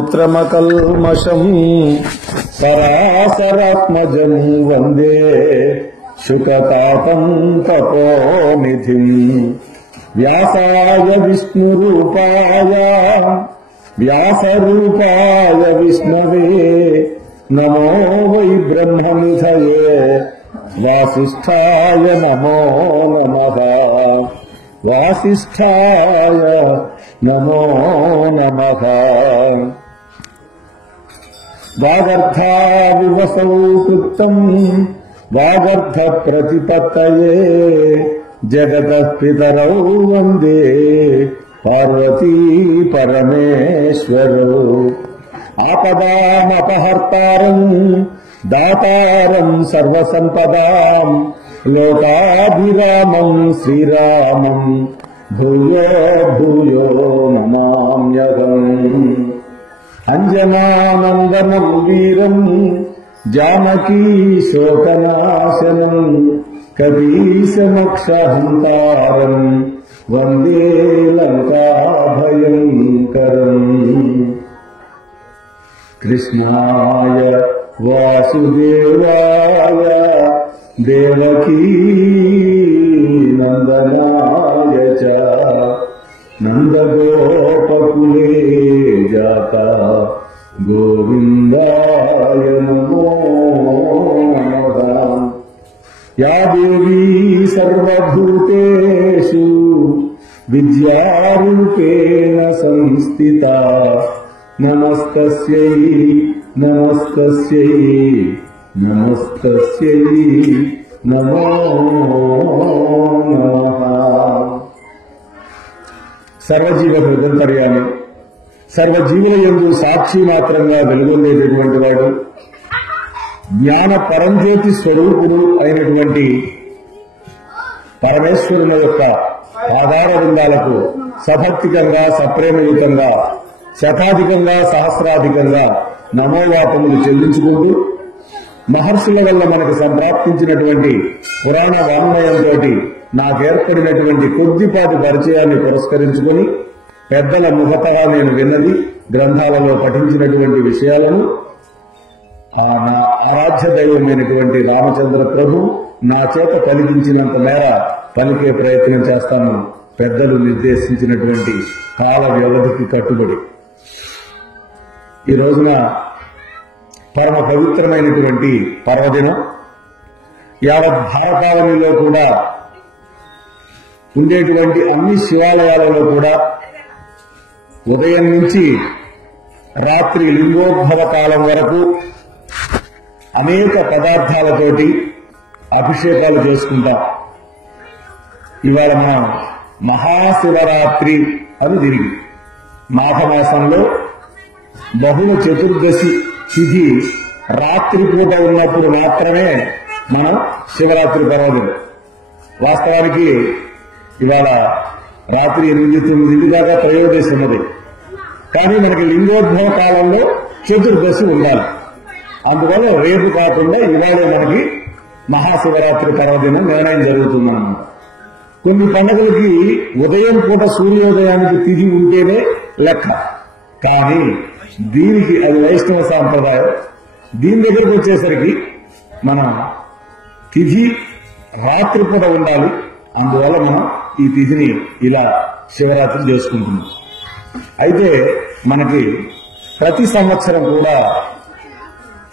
పౌత్రమకల్మషం పరాశరాత్మజం వందే శుకతాతం తపోనిధిం వ్యాసాయ విష్ణురూపాయ వ్యాసరూపాయ విష్ణవే నమో వై బ్రహ్మనిధయే వాసిష్ఠాయ నమో నమః వాసిష్ఠాయ నమో నమః వాగర్థావివసౌ కృత్తం వాగర్థ ప్రతిపత్తయే జగతః పితరౌ వందే పార్వతీ పరమేశ్వరౌ ఆపదామపహర్తారం దాతారం సర్వసంపదాం లోకాభిరామం శ్రీరామం భూయో భూయో నమామ్యహం అంజనానందనం వీరం జానకీ శోకనాశనం కపీశమక్షహంతారం వందే లంకాభయంకరం కృష్ణాయ వాసుదేవాయ దేవకీ నందనాయ చ నందగోపకులే జాత గోవిందాయ నమో నమః యా దేవీ సర్వభూతేషు విద్యారూపేణ సంస్థితా నమస్తస్యై నమస్తస్యై నమస్తస్యై నమో నమః సర్వజీవ హృదంతర్యామి సర్వజీవుల యందు సాక్షి మాత్రంగా వెలుగొందేటటువంటి వాడు జ్ఞాన పరంజ్యోతి స్వరూపుడు అయినటువంటి పరమేశ్వరుని యొక్క ఆధార బృందాలకు సభక్తికంగా సప్రేమయుతంగా శతాధికంగా సహస్రాధికంగా నమోవాపములు చెల్లించుకుంటూ మహర్షుల వల్ల మనకు సంప్రాప్తించినటువంటి పురాణ వాంగ్మయంతో నాకేర్పడినటువంటి కొద్దిపాటి పరిచయాన్ని పురస్కరించుకుని పెద్దల ముఖతగా నేను విన్నది గ్రంథాలలో పఠించినటువంటి విషయాలను నా ఆరాధ్య దైవమైనటువంటి రామచంద్ర ప్రభు నా చేత పలికించినంత మేర పలికే ప్రయత్నం చేస్తాను పెద్దలు నిర్దేశించినటువంటి కాల వ్యవధికి కట్టుబడి. ఈ రోజున పరమ పవిత్రమైనటువంటి పర్వదినం. యావత్ భారతావనిలో కూడా ఉండేటువంటి అన్ని శివాలయాలలో కూడా ఉదయం నుంచి రాత్రి లింగోద్భవ కాలం వరకు అనేక పదార్థాలతోటి అభిషేకాలు చేసుకుంటాం. ఇవాళ మనం మహాశివరాత్రి అని తిరిగి మాఘమాసంలో బహుళ చతుర్దశి తిథి రాత్రి పూట ఉన్నప్పుడు మాత్రమే మనం శివరాత్రి పర్వదినం. వాస్తవానికి ఇవాళ రాత్రి 8-9 దాకా త్రయోదశి ఉన్నది. కానీ మనకి లింగోద్భవ కాలంలో చతుర్దశి ఉండాలి. అందువల్ల రేపు కాకుండా ఇవాళే మనకి మహాశివరాత్రి పర్వదినం నిర్ణయం జరుగుతుందన్నమాట. కొన్ని పండుగలకి ఉదయం పూట సూర్యోదయానికి తిథి ఉంటేనే లెక్క. కానీ దీనికి అది వైష్ణవ సాంప్రదాయం. దీని దగ్గరికి వచ్చేసరికి మనం తిథి రాత్రి పూట ఉండాలి. అందువల్ల మనం ఈ తిథిని ఇలా శివరాత్రి చేసుకుంటున్నాం. అయితే మనకి ప్రతి సంవత్సరం కూడా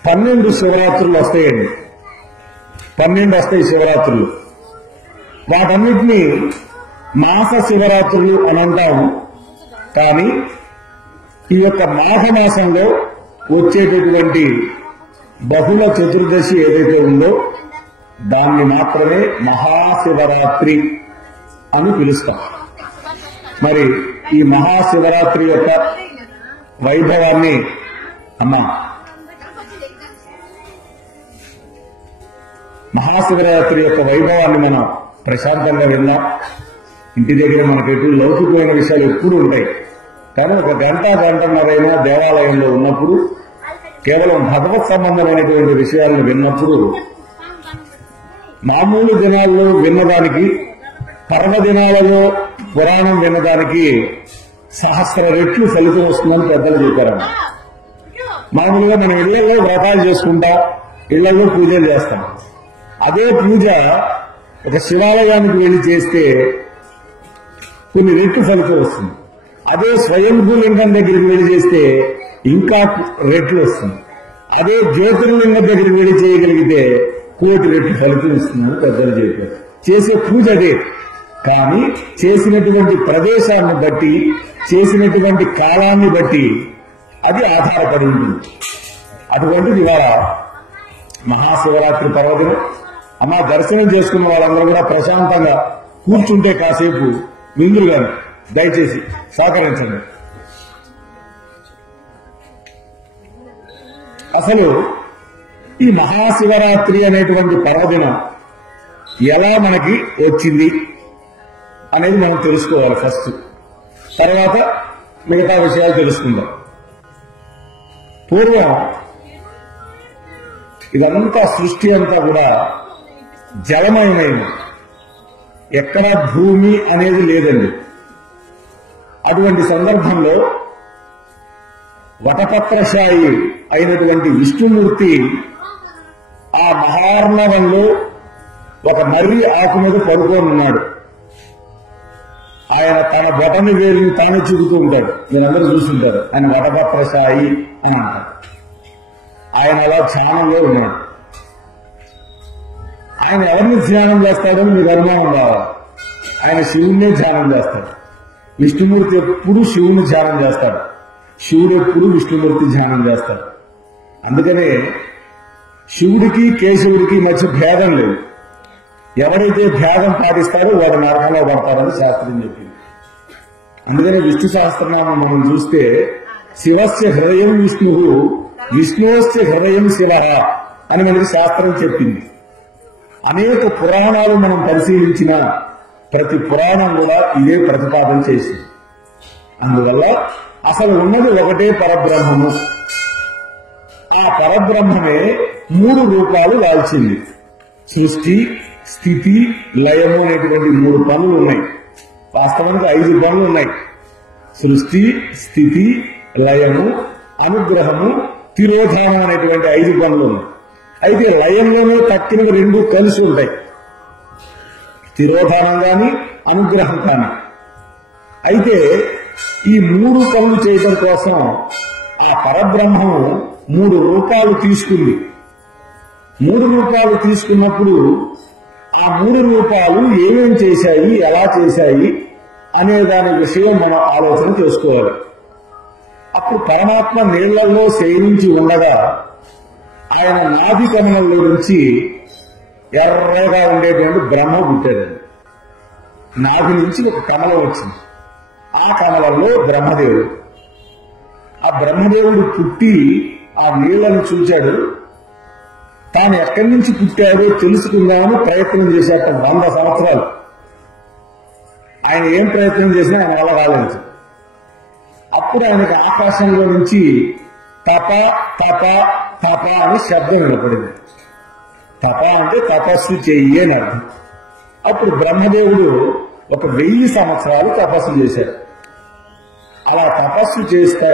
12 శివరాత్రులు వస్తాయండి. 12 వస్తాయి శివరాత్రులు. వాటన్నిటినీ మాస శివరాత్రులు అని అంటాము. కానీ ఈ యొక్క మాఘమాసంలో వచ్చేటటువంటి బహుళ చతుర్దశి ఏదైతే ఉందో దాన్ని మాత్రమే మహాశివరాత్రి అని పిలుస్తాం. మరి ఈ మహాశివరాత్రి యొక్క వైభవాన్ని మహాశివరాత్రి యొక్క వైభవాన్ని మనం ప్రశాంతంగా విన్నాం. ఇంటి దగ్గర మనకు ఎటు లౌకికమైన విషయాలు ఎప్పుడు ఉంటాయి. కానీ ఒక గంటన్నరైనా దేవాలయంలో ఉన్నప్పుడు కేవలం భగవత్ సంబంధమైనటువంటి విషయాలను విన్నప్పుడు మామూలు దినాల్లో విన్నదానికి పర్వదినాలలో పురాణం విన్నదానికి 1000 రెట్లు ఫలితం వస్తుందని పెద్దలు చెప్పారు. మామూలుగా మనం ఇళ్లలో వ్రతాలు చేసుకుంటాం, ఇళ్లలో పూజలు చేస్తాం. అదే పూజ ఒక శివాలయానికి వెళ్లి చేస్తే కొన్ని రెట్లు ఫలితం వస్తుంది. అదే స్వయంభూ లింగం దగ్గరికి వెళ్లి చేస్తే ఇంకా రెట్లు వస్తుంది. అదే జ్యోతిర్లింగం దగ్గరికి వెళ్లి చేయగలిగితే 1,000,000 రెట్లు ఫలితం ఇస్తుందని పెద్దలు చెప్పారు. చేసే పూజ అదే, కానీ చేసినటువంటి ప్రదేశాన్ని బట్టి, చేసినటువంటి కాలాన్ని బట్టి అది ఆధారపడి ఉంటుంది. అటువంటిది ఇవాళ మహాశివరాత్రి పర్వదినం. అమ్మా, దర్శనం చేసుకున్న వాళ్ళందరూ కూడా ప్రశాంతంగా కూర్చుంటే కాసేపు మింగులుగాను దయచేసి సహకరించండి. అసలు ఈ మహాశివరాత్రి అనేటువంటి పర్వదినం ఎలా మనకి వచ్చింది అనేది మనం తెలుసుకోవాలి ఫస్ట్. తర్వాత మిగతా విషయాలు తెలుసుకుందాం. పూర్వం ఇదంతా సృష్టి అంతా కూడా జలమయమైంది, ఎక్కడ భూమి అనేది లేదండి. అటువంటి సందర్భంలో వటపత్రశాయి అయినటువంటి విష్ణుమూర్తి ఆ మహార్ణవంలో ఒక మర్రి ఆకు మీద పడుకొని ఉన్నాడు. ఆయన తన బొటని వేలుని తానే చూపుతూ ఉంటాడు. మీరందరూ చూస్తుంటారు, ఆయన వటపత్రశాయి అని అంటారు. ఆయన అలా ధ్యానంలో ఉన్నాడు. ఆయన ఎవరిని ధ్యానం చేస్తాడని మీకు అనుమానం రావాలి. ఆయన శివుణ్ణే ధ్యానం చేస్తాడు. విష్ణుమూర్తి ఎప్పుడు శివుని ధ్యానం చేస్తాడు, శివుడు ఎప్పుడు విష్ణుమూర్తి ధ్యానం చేస్తాడు. అందుకనే శివుడికి కేశవుడికి మధ్య భేదం లేదు. ఎవరైతే భేదం పాటిస్తారో వాడు నరకంలో పడతారని శాస్త్రం చెప్పింది. అందుకనే విష్ణు సహస్రనామం మనం చూస్తే శివస్య హృదయం విష్ణు, విష్ణువస్య హృదయం శివ అని మనకి శాస్త్రం చెప్పింది. అనేక పురాణాలు మనం పరిశీలించిన ప్రతి పురాణం కూడా ఇదే ప్రతిపాదన చేసింది. అందువల్ల అసలు ఉన్నది ఒకటే పరబ్రహ్మము. ఆ పరబ్రహ్మమే 3 రూపాలు దాల్చింది. సృష్టి, స్థితి, లయము అనేటువంటి 3 పనులు ఉన్నాయి. వాస్తవానికి 5 పనులు ఉన్నాయి. సృష్టి, స్థితి, లయము, అనుగ్రహము, తిరోధానం అనేటువంటి 5 పనులు ఉన్నాయి. అయితే లయంలోనే తక్కినవి 2 కలిసి ఉంటాయి, తిరోధానం కానీ అనుగ్రహం కానీ. అయితే ఈ 3 పనులు చేయడం కోసం ఆ పరబ్రహ్మము 3 రూపాలు తీసుకుంది. 3 రూపాలు తీసుకున్నప్పుడు ఆ 3 రూపాలు ఏమేం చేశాయి, ఎలా చేశాయి అనే దాని విషయం మనం ఆలోచన చేసుకోవాలి. అప్పుడు పరమాత్మ నీళ్లలో శయనించి ఉండగా ఆయన నాభి కమలంలో నుంచి ఎర్రగా ఉండేటువంటి బ్రహ్మ పుట్టాడండి. నాభి నుంచి ఒక కమలం వచ్చింది. ఆ కమలంలో బ్రహ్మదేవుడు. ఆ బ్రహ్మదేవుడు పుట్టి ఆ నీళ్లను చూశాడు. తాను ఎక్కడి నుంచి పుట్టాడో తెలుసుకుందామని ప్రయత్నం చేశాట 100 సంవత్సరాలు. ఆయన ఏం ప్రయత్నం చేసినా ఆయన వల్ల రాలేదు. అప్పుడు ఆయనకు ఆకాశంలో నుంచి తప తప తప అని శబ్దం వినపడింది. తప అంటే తపస్సు చెయ్యి అని అర్థం. అప్పుడు బ్రహ్మదేవుడు ఒక 1000 సంవత్సరాలు తపస్సు చేశాడు. అలా తపస్సు చేస్తే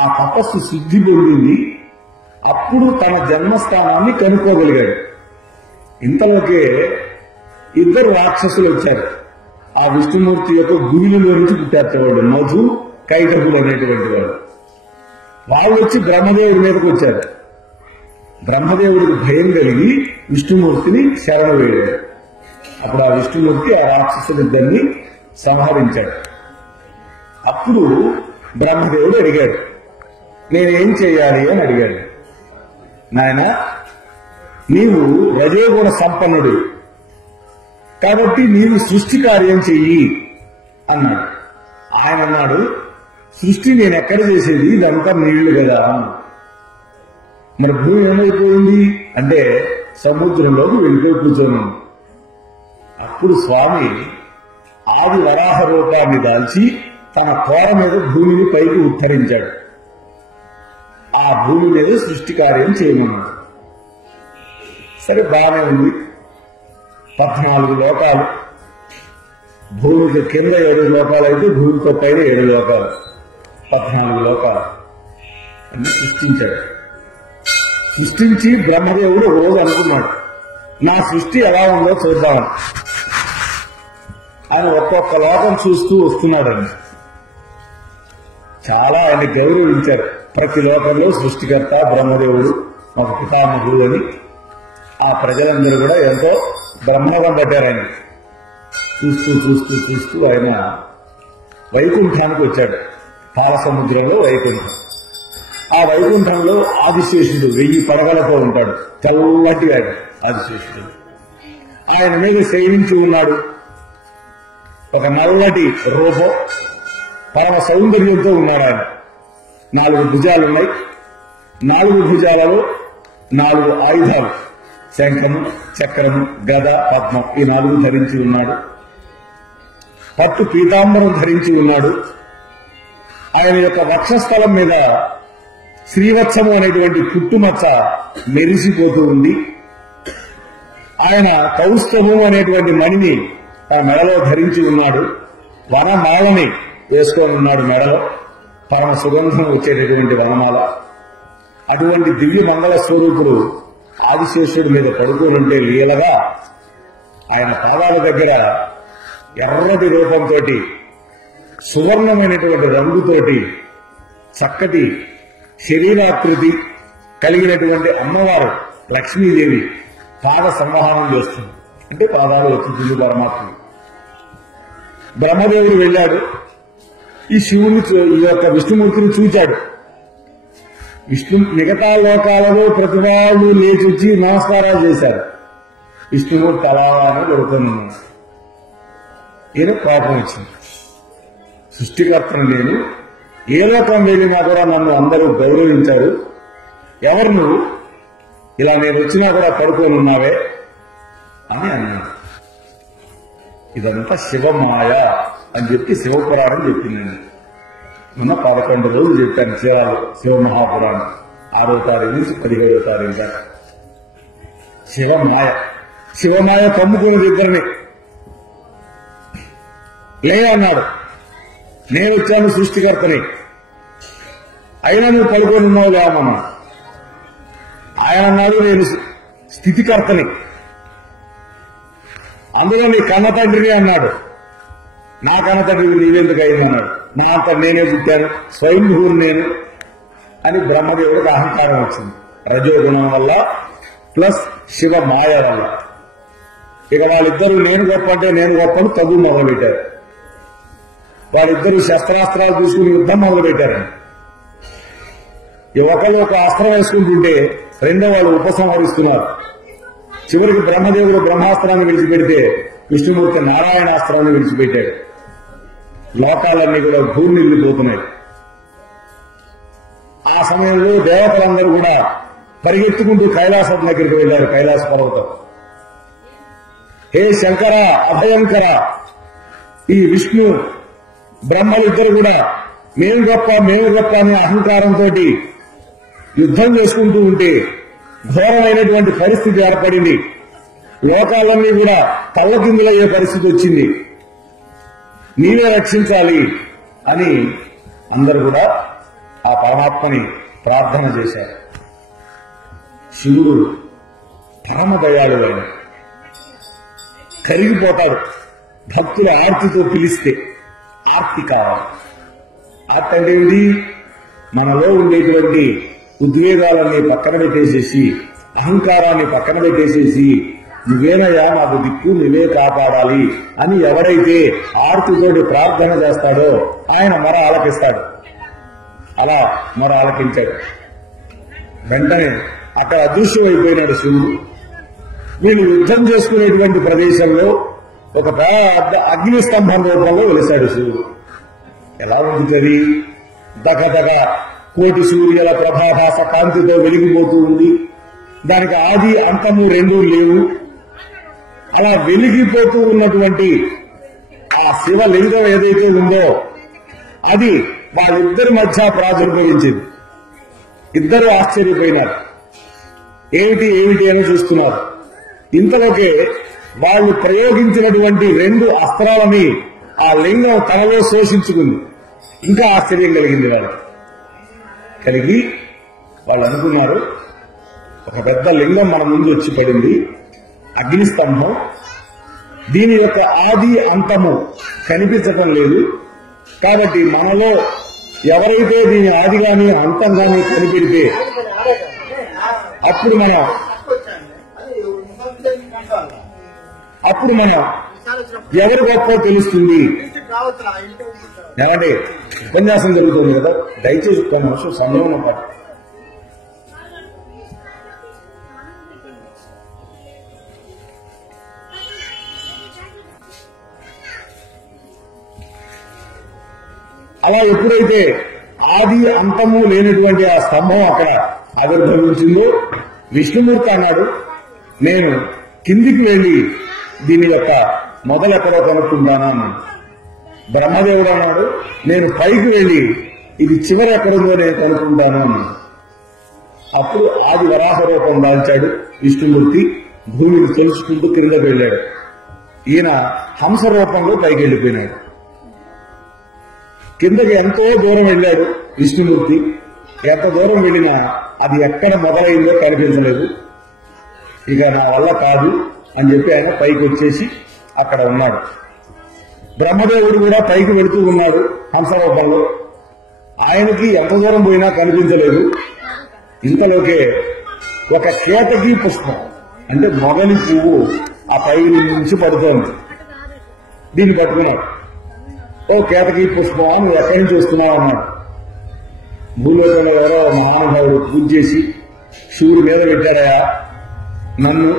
ఆ తపస్సు సిద్ధి పొందింది. అప్పుడు తన జన్మస్థానాన్ని కనుక్కోగలిగాడు. ఇంతలోకే 2 రాక్షసులు వచ్చారు. ఆ విష్ణుమూర్తి యొక్క గుడిలో నుంచి పుట్టారు, మధు, కైటకులు అనేటువంటి వాడు. వాళ్ళు వచ్చి బ్రహ్మదేవుడి మీదకి వచ్చారు. బ్రహ్మదేవుడికి భయం కలిగి విష్ణుమూర్తిని శరణు వేడాడు. అప్పుడు ఆ విష్ణుమూర్తి ఆ రాక్షసులిద్దరిని సంహరించాడు. అప్పుడు బ్రహ్మదేవుడు అడిగాడు, నేనేం చేయాలి అని అడిగాడు. నాయన, నీవు రజోగుణ సంపన్నుడు కాబట్టి నీవు సృష్టి కార్యం చెయ్యి అన్నాడు. ఆయన అన్నాడు, సృష్టి నేను ఎక్కడ చేసేది, ఇదంతా నీళ్లు కదా. మరి భూమి ఏమైపోయింది అంటే సముద్రంలోకి వెళ్ళిపోయి కూర్చోను. అప్పుడు స్వామి ఆది వరాహ రూపాన్ని దాల్చి తన కోర మీద భూమిని పైకి ఉత్తరించాడు. ఆ భూమి మీద సృష్టి కార్యం చేయమన్నాడు. సరే, బాగానే ఉంది. 14 లోకాలు, భూమికి కింద 7 లోకాలు అయితే భూమితో పైన 7 లోకాలు, 14 లోకాలు అన్ని సృష్టించాడు. సృష్టించి బ్రహ్మదేవుడు రోజు అనుకున్నాడు, నా సృష్టి ఎలా ఉందో చూద్దామని. ఆయన ఒక్కొక్క లోకం చూస్తూ వస్తున్నాడండి. చాలా ఆయన గౌరవించారు. ప్రతి లోకంలో సృష్టికర్త బ్రహ్మదేవుడు ఒక పితామహుడు అని ఆ ప్రజలందరూ కూడా ఎంతో బ్రహ్మరథం పట్టారు. ఆయన చూస్తూ చూస్తూ చూస్తూ ఆయన వైకుంఠానికి వచ్చాడు. పాలసముద్రంలో వైకుంఠం. ఆ వైకుంఠంలో ఆదిశేషుడు 1000 పడగలతో ఉంటాడు. తెల్లటి వాడు ఆదిశేషుడు. ఆయన మీద శయనించి ఉన్నాడు ఒక నల్లటి రూపం. పరమ సౌందర్యంతో ఉన్నాడు ఆయన. 4 భుజాలున్నాయి. 4 భుజాలలో 4 ఆయుధాలు, శంఖము, చక్రము, గద, పద్మం, ఈ 4 ధరించి ఉన్నాడు. పట్టు పీతాంబరం ధరించి ఉన్నాడు. ఆయన యొక్క వక్షస్థలం మీద శ్రీవత్సము అనేటువంటి పుట్టుమచ్చ మెరిసిపోతూ ఉంది. ఆయన కౌస్తభము అనేటువంటి మణిని తన మెడలో ధరించి ఉన్నాడు. వనమాలని వేసుకొని ఉన్నాడు మెడలో, పరమ సుగంధం వచ్చేటటువంటి వనమాల. అటువంటి దివ్య మంగళ స్వరూపుడు ఆదిశేషుడి మీద పడుకోనుంటే లీలగా ఆయన పాదాల దగ్గర ఎర్రటి రూపంతో, సువర్ణమైనటువంటి రంగుతోటి, చక్కటి శరీరాకృతి కలిగినటువంటి అమ్మవారు లక్ష్మీదేవి పాద సంవహనం చేస్తుంది. అంటే పాదాలు ఎత్తుతుంది పరమాత్మ. బ్రహ్మదేవుడు వెళ్ళాడు. ఈ శివుని, ఈ యొక్క విష్ణుమూర్తిని చూచాడు. మిగతా లోకాలలో ప్రతి వాళ్ళు లేచి వచ్చి నమస్కారాలు చేశారు. విష్ణుమూర్తి అలానే పడుతున్నాడు. ఈయన కోపం వచ్చింది. సృష్టికర్తను నేను, ఏ లోకం వెళ్ళినా కూడా నన్ను అందరూ గౌరవించారు. ఎవరు నువ్వు? ఇలా నేను వచ్చినా కూడా పడుకొని ఉన్నావే అని అన్నాడు. ఇదంతా శివమాయ అని చెప్పి శివపురాణం చెప్పిందండి. మొన్న 11 రోజులు చెప్పాను చీరాలు శివమహాపురాణం. 6వ తారీఖు నుంచి 17వ తారీఖు దాకా శివమాయ. శివమాయ కమ్ముకున్నది ఇద్దరిని. లే అన్నాడు, నేను వచ్చాను సృష్టికర్తని, అయినా నువ్వు పడుకొని ఉన్నావు లేమన్నా. ఆయన అన్నాడు, నేను స్థితికర్తని, అందులో నీ కన్న తండ్రిని అన్నాడు. నా కన్న తండ్రికి నీవెందుకు అయింది అన్నాడు. నా అంత నేనే పుట్టాను, స్వయంభూని నేను అని బ్రహ్మదేవుడికి అహంకారం వచ్చింది. రజోగుణం వల్ల ప్లస్ శివ మాయ వల్ల. ఇక వాళ్ళిద్దరూ నేను గొప్ప అంటే నేను గొప్పను తగు మొదలుపెట్టారు. వాళ్ళిద్దరూ శస్త్రాస్త్రాలు తీసుకుని యుద్ధం మొదలుపెట్టారండి. ఒకళ్ళు ఒక అస్త్రం వేసుకుంటుంటే రెండో వాళ్ళు ఉపసంహరిస్తున్నారు. చివరికి బ్రహ్మదేవుడు బ్రహ్మాస్త్రాన్ని విడిచిపెడితే విష్ణుమూర్తి నారాయణాస్త్రాన్ని విడిచిపెట్టాడు. లోకాలన్నీ కూడా భూమిల్లిపోతున్నాయి. ఆ సమయంలో దేవతలందరూ కూడా పరిగెత్తుకుంటూ కైలాసం దగ్గరికి వెళ్లారు. కైలాస పర్వతం, హే శంకర, అభయంకర, ఈ విష్ణు బ్రహ్మలిద్దరు కూడా మేము గొప్ప అనే అహంకారంతో యుద్ధం చేసుకుంటూ ఉంటే ఘోరమైనటువంటి పరిస్థితి ఏర్పడింది. లోకాలన్నీ కూడా తల్లకిందులయ్యే పరిస్థితి వచ్చింది. నీవే రక్షించాలి అని అందరూ కూడా ఆ పరమాత్మని ప్రార్థన చేశారు. శివుడు పరమ దయాళువైన, కరిగిపోతాడు భక్తుల ఆర్తితో పిలిస్తే. ఆర్తి కావాలి. ఆర్తి అంటే ఏమిటి? మనలో ఉండేటువంటి ఉద్వేగాలన్నీ పక్కన పెట్టేసేసి, అహంకారాన్ని పక్కన పెట్టేసేసి, నువ్వేనయ్యా నాకు దిక్కు, నువ్వే కాపాడాలి అని ఎవరైతే ఆర్తితోటి ప్రార్థన చేస్తాడో ఆయన మొర ఆలకిస్తాడు. అలా మొర ఆలకించాడు. వెంటనే అక్కడ అదృశ్యమైపోయినాడు శివుడు. వీళ్ళు యుద్ధం చేసుకునేటువంటి ప్రదేశంలో ఒక పెద్ద అగ్నిస్తంభం రూపంలో వెలిశాడు శివుడు. ఎలా ఉంటుంది? దగదగ కోటి సూర్యుల ప్రభాభాస కాంతితో వెలిగిపోతూ ఉంది. దానికి ఆది అంతము రెండూ లేవు. అలా వెలిగిపోతూ ఉన్నటువంటి ఆ శివలింగం ఏదైతే ఉందో అది వాళ్ళిద్దరి మధ్య ప్రాదుర్భవించింది. ఇద్దరు ఆశ్చర్యపోయినారు. ఏమిటి అని చూస్తున్నారు. ఇంతలోకే వాళ్ళు ప్రయోగించినటువంటి 2 అస్త్రాలని ఆ లింగం తనలో శోషించుకుంది. ఇంకా ఆశ్చర్యం కలిగింది వాళ్ళకి. కలిగి వాళ్ళు అనుకున్నారు, ఒక పెద్ద లింగం మన ముందు వచ్చి పడింది, అగ్నిస్తంభం. దీని యొక్క ఆది అంతము కనిపించటం లేదు. కాబట్టి మనలో ఎవరైతే దీని ఆది గాని అంతం గాని కనిపెడితే అప్పుడు మనం ఎవరు గొప్ప తెలుస్తుంది. ఏమంటే ఉపన్యాసం జరుగుతుంది కదా, దయచేసి ఒక్క నిమిషం సమయం పాటు. అలా ఎప్పుడైతే ఆది అంతము లేనటువంటి ఆ స్తంభం అక్కడ ఆవిర్భవించిందో విష్ణుమూర్తి అన్నాడు, నేను కిందికి వెళ్లి దీని యొక్క మొదలెక్కడో కనుక్కుంటాను అన్నాడు. బ్రహ్మదేవుడు అన్నాడు, నేను పైకి వెళ్లి ఇది చివరి ఎక్కడుందో నేను కనుక్కుంటాను అన్నాడు. అప్పుడు ఆది వరాహ రూపం దాల్చాడు విష్ణుమూర్తి, భూమిని తెలుసుకుంటూ కిందకి వెళ్ళాడు. ఈయన హంస రూపంలో పైకి వెళ్ళిపోయినాడు. కిందకి ఎంతో దూరం వెళ్ళాడు విష్ణుమూర్తి. ఎంత దూరం వెళ్ళినా అది ఎక్కడ మొదలైందో కనిపించలేదు. ఇక నా వల్ల కాదు అని చెప్పి ఆయన పైకి వచ్చేసి అక్కడ ఉన్నాడు. బ్రహ్మదేవుడు కూడా పైకి వెళుతూ ఉన్నాడు హంస రూపంలో. ఆయనకి ఎంత దూరం పోయినా కనిపించలేదు. ఇంతలోకే ఒక కేతకి పుష్పం అంటే మొగలి పువ్వు ఆ పై నుంచి పడుతోంది. దీన్ని పట్టుకున్నాడు. ఓ కేతకి పుష్పం నువ్వు ఎక్కడి నుంచి వస్తున్నావు అన్నాడు. భూలోకంలో ఎవరో మహానుభావుడు పూజ చేసి శివుడి మీద పెట్టాడయా నన్ను.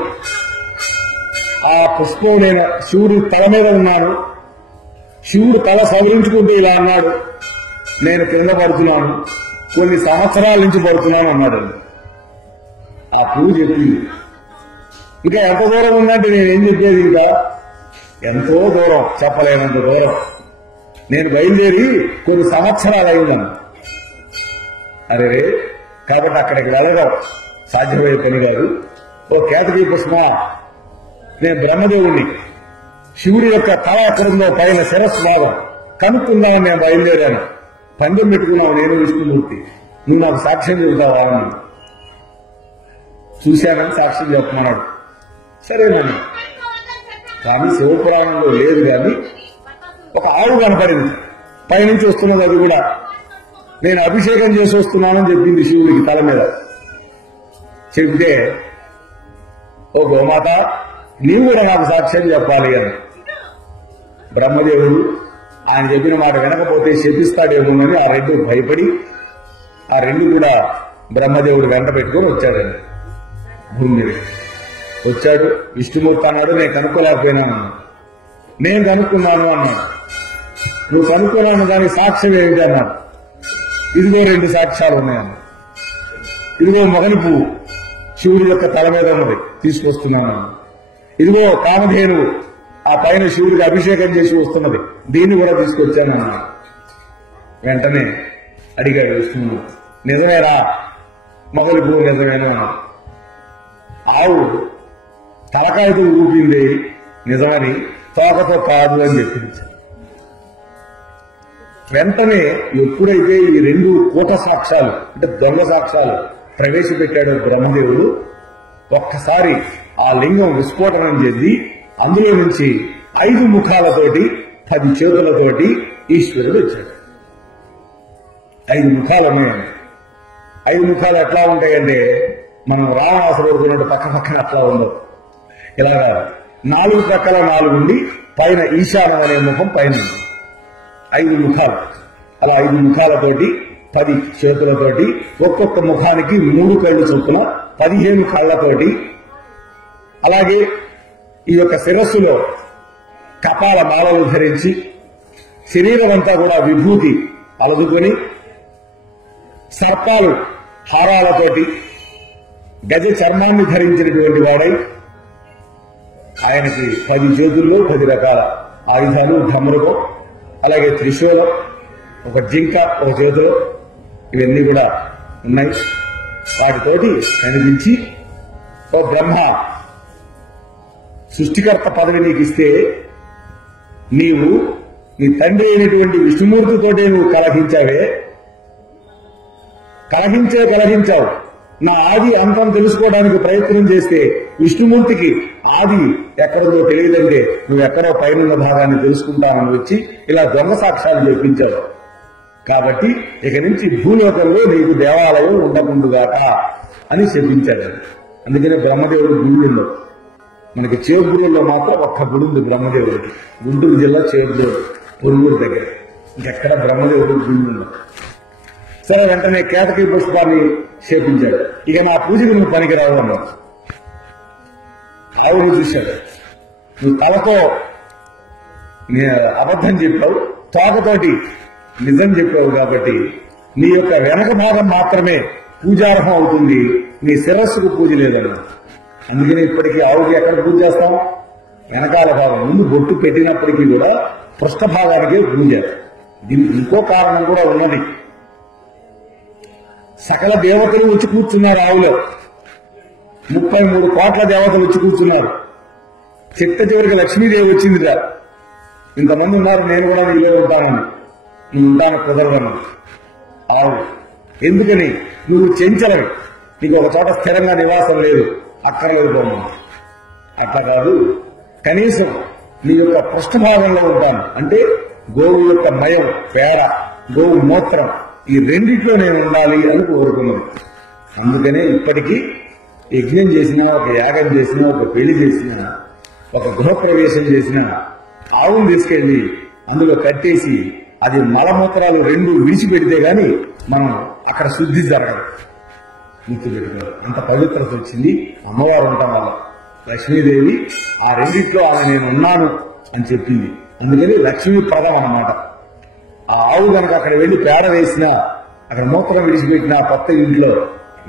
ఆ పుష్పం నేను శివుడి తల మీద ఉన్నాను. శివుడు తల సవరించుకుంటూ ఇలా అన్నాడు, నేను కింద పడుతున్నాను, కొన్ని సంవత్సరాల నుంచి పడుతున్నాను అన్నాడు. ఆ పువ్వు చెప్పింది. ఇంకా ఎంత దూరం ఉందంటే నేనేం చెప్పేది, ఇంకా ఎంతో దూరం, చెప్పలేనంత దూరం. నేను బయలుదేరి కొన్ని సంవత్సరాలు అయిందను. అరే కాబట్టి అక్కడికి వెళ్ళడం సాధ్యమయ్యే పని కాదు. ఓ కేతకీ పుష్ప, నేను బ్రహ్మదేవుణ్ణి, శివుడి యొక్క తల ఎక్కడుందో పైన శిరస్సు భాగం కనుక్కుందామని నేను బయలుదేరాను. పందెం పెట్టుకున్నావు నేను విష్ణుమూర్తి, నువ్వు నాకు సాక్ష్యం చెబుతావా అని. చూశానని సాక్ష్యం చెప్తున్నాడు. సరేనని. కానీ శివపురాణంలో లేదు. కానీ ఒక ఆవు కనపడింది, పైనుంచి వస్తున్నది. అది కూడా నేను అభిషేకం చేసి వస్తున్నానని చెప్పింది శివుడికి తల మీద. చెప్తే ఓ గోమాత, నీవు కూడా నాకు సాక్ష్యం చెప్పాలి అని. బ్రహ్మదేవుడు ఆయన చెప్పిన మాట వినకపోతే శపిస్తాడేమోనని ఆ రెండు భయపడి ఆ రెండు కూడా బ్రహ్మదేవుడు వెంట పెట్టుకుని వచ్చాడండి. భూమి మీద వచ్చాడు. విష్ణుమూర్తి అన్నాడు, నేను కనుక్కోలేకపోయినాను. నేను కనుక్కున్నాను అన్నాడు. నువ్వు కనుక్కున్నాను దానికి సాక్ష్యం ఏమిటి అన్నాడు. ఇదిగో రెండు సాక్ష్యాలు ఉన్నాయన్న. ఇదిగో మొగలి పువ్వు శివుడి యొక్క తల మీద ఉన్నది, తీసుకొస్తున్నాను. ఇదిగో కామధేనువు ఆ పైన శివుడికి అభిషేకం చేసి వస్తున్నది, దీన్ని కూడా తీసుకొచ్చాను అన్నాడు. వెంటనే అడిగాడు విష్ణుమూర్తి, నిజమేరా మొగలి పువ్వు నిజమేనా అన్నాడు. ఆవు తలకాయతో ఊపింది నిజమని, తోకతో కాదు అని చెప్పింది. వెంటనే ఎప్పుడైతే ఈ రెండు కూట సాక్ష్యాలు అంటే దొంగ సాక్ష్యాలు ప్రవేశపెట్టాడో బ్రహ్మదేవుడు, ఒక్కసారి ఆ లింగం విస్ఫోటనం చెంది అందులో నుంచి 5 ముఖాలతోటి 10 చేతులతోటి ఈశ్వరుడు వచ్చాడు. 5 ముఖాలు ఉన్నాయండి. 5 ముఖాలు ఎట్లా ఉంటాయంటే మనం రావణాసురుడు పక్క పక్కన అట్లా ఉండవు. ఇలాగా 4 ప్రక్కల 4 ఉండి పైన ఈశానం అనే ముఖం పైన 5 ముఖాలు. అలా 5 ముఖాలతోటి 10 చేతులతోటి ఒక్కొక్క ముఖానికి 3 కళ్ళు చొప్పున 15 కళ్లతోటి, అలాగే ఈ యొక్క శిరస్సులో కపాల మాలలు ధరించి శరీరం అంతా కూడా విభూతి అలదుకొని సర్పాలు హారాలతోటి గజ చర్మాన్ని ధరించినటువంటి వాడై ఆయనకి 10 చేతుల్లో 10 రకాల ఆయుధాలు, ధమరుకం, అలాగే త్రిశూలం, ఒక జింక ఒక చేతిలో, ఇవన్నీ కూడా ఉన్నాయి. వాటితోటి కనిపించి, ఓ బ్రహ్మ, సృష్టికర్త పదవి నీకు ఇస్తే నీవు నీ తండ్రి అయినటువంటి విష్ణుమూర్తితోటే నువ్వు కలహించావు. నా ఆది అంతం తెలుసుకోవడానికి ప్రయత్నం చేస్తే విష్ణుమూర్తికి ఆది ఎక్కడో తెలియదంటే నువ్వు ఎక్కడో పైన భాగాన్ని తెలుసుకుంటానని వచ్చి ఇలా దొంగ సాక్ష్యాలు చెప్పించాడు. కాబట్టి ఇక నుంచి భూలోకంలో నీకు దేవాలయం ఉండకుండుగాక అని చెప్పించాడు. అందుకనే బ్రహ్మదేవుడు గుళ్ళు ఉండవు. మనకి చేబ్రూరులో మాత్రం ఒక్క గుడి ఉంది బ్రహ్మదేవుడికి. గుంటూరు జిల్లా చేబ్రూరు పొరుగురు దగ్గర ఇంకెక్కడ బ్రహ్మదేవుడు గుళ్ళు ఉండవు. సరే, వెంటనే కేతకీ పుష్పాన్ని చేపించాడు. ఇక నా పూజకు నువ్వు పనికిరావు అన్నాడు. ఆవుని చూశాడు. నువ్వు తలతో అబద్ధం చెప్పావు, తోకతోటి నిజం చెప్పావు కాబట్టి నీ యొక్క వెనక భాగం మాత్రమే పూజార్హం అవుతుంది, నీ శిరస్సుకు పూజ లేదన్నా. అందుకని ఇప్పటికీ ఆవుకి ఎక్కడ పూజ చేస్తాం? వెనకాల భాగం. ముందు బొట్టు పెట్టినప్పటికీ కూడా పృష్ఠ భాగానికే పూజ. దీనికి ఇంకో కారణం కూడా ఉన్నది. సకల దేవతలు వచ్చి కూర్చున్నారు ఆవులో. 33 కోట్ల దేవతలు వచ్చి కూర్చున్నారు. చిట్ట చివరికి లక్ష్మీదేవి వచ్చిందిరా. ఇంతమంది ఉన్నారు, నేను కూడా నీలో ఉంటానని. నువ్వు ఉంటాను కుదరదను ఆవు. ఎందుకని? నువ్వు చెంచలవి, నీకు ఒక చోట స్థిరంగా నివాసం లేదు, అక్కర్లేదు పోమను. అట్లా కాదు, కనీసం నీ యొక్క పృష్ఠభాగంలో ఉంటాను అంటే గోవు యొక్క మయం, పేడ, గోవు మూత్రం, ఈ రెండిట్లో నేను ఉండాలి అని కోరుకున్నాను. అందుకనే ఇప్పటికీ యజ్ఞం చేసినా, ఒక యాగం చేసినా, ఒక పెళ్లి చేసినా, ఒక గృహప్రవేశం చేసినా ఆవును తీసుకెళ్లి అందులో కట్టేసి అది మలమూత్రాలు 2 విడిచిపెడితే గాని మనం అక్కడ శుద్ధి జరగదు. గుర్తుపెట్టుకోవాలి. అంత పవిత్రత వచ్చింది అమ్మవారు ఉండటం వల్ల. లక్ష్మీదేవి ఆ రెండిట్లో ఆమె నేను ఉన్నాను అని చెప్పింది. అందుకని లక్ష్మీప్రదం అన్నమాట. ఆ ఆవు కనుక అక్కడ వెళ్లి పేడ వేసినా, అక్కడ మూత్రం విడిచిపెట్టిన కొత్త ఇంట్లో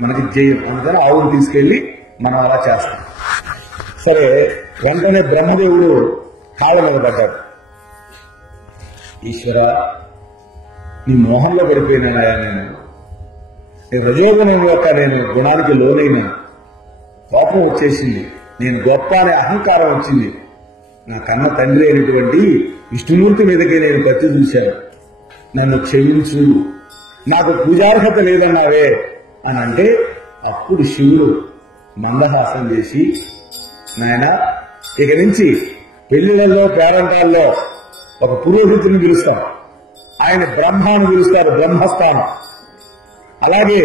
మనకి జయం. అందుకని ఆవును తీసుకెళ్లి మనం అలా చేస్తాం. సరే, వెంటనే బ్రహ్మదేవుడు కాళ్ళ మీద పడ్డాడు. ఈశ్వర, నీ మోహంలో పడిపోయినాయా నేను రజోగుణం యొక్క నేను గుణానికి లోనైనా, కోపం వచ్చేసింది, నేను గొప్ప అనే అహంకారం వచ్చింది. నా కన్న తండ్రి అయినటువంటి విష్ణుమూర్తి మీదకే నేను కత్తి చూశాను, నన్ను క్షమించు, నాకు పూజార్హత లేదన్నావే అని అంటే, అప్పుడు శివుడు మందహాసం చేసి, నాయన ఇక నుంచి పెళ్లిళ్లలో పేరంటాల్లో ఒక పురోహితుని పిలుస్తాం, ఆయన బ్రహ్మాను పిలుస్తారు, బ్రహ్మస్థానం. అలాగే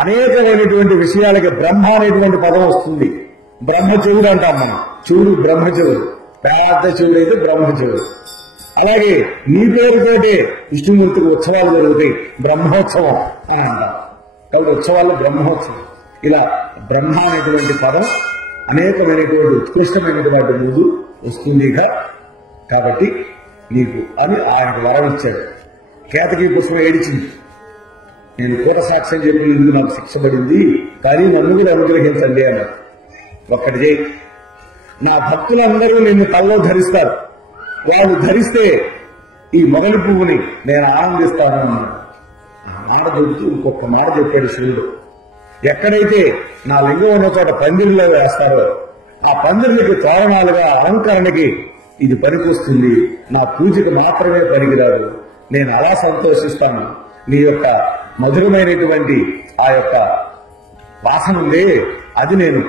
అనేకమైనటువంటి విషయాలకి బ్రహ్మ అనేటువంటి పదం వస్తుంది. బ్రహ్మచెవుడు అంటాం మనం. చెవుడు బ్రహ్మచెవుడు, పెద్ద చెవుడు అయితే బ్రహ్మచెవుడు. అలాగే నీ పేరుతోటే విష్ణుమూర్తికి ఉత్సవాలు జరుగుతాయి, బ్రహ్మోత్సవం అని అంటాం. కాబట్టి ఉత్సవాల్లో బ్రహ్మోత్సవం. ఇలా బ్రహ్మ అనేటువంటి పదం అనేకమైనటువంటి ఉత్కృష్టమైనటువంటి ముందు వస్తుంది. కాబట్టి నీకు అని ఆయనకు వరం ఇచ్చాడు. కేతకీ పుష్పం ఏడిచింది, నేను కూట సాక్ష్యం చెప్పినందుకు నాకు శిక్ష పడింది, కానీ నన్ను కూడా అనుగ్రహించండి అన్నారు. ఒక్కటి చేయి, నా భక్తులందరూ నిన్ను తల్లో ధరిస్తారు, వాళ్ళు ధరిస్తే ఈ మొగలి పువ్వుని నేను ఆనందిస్తాను అన్నాడు. ఆ మాట దొరుకుతూ ఇంకొక మాట చెప్పాడు శివుడు. ఎక్కడైతే నా లింగం ఉన్న చోట పందిరిలో వేస్తారో ఆ పందిరులకి తోరణాలుగా అలంకరణకి ఇది పనికొస్తుంది, నా పూజకు మాత్రమే పనికిరాదు. నేను అలా సంతోషిస్తాను, నీ యొక్క మధురమైనటువంటి ఆ యొక్క వాసన ఉందే అది నేను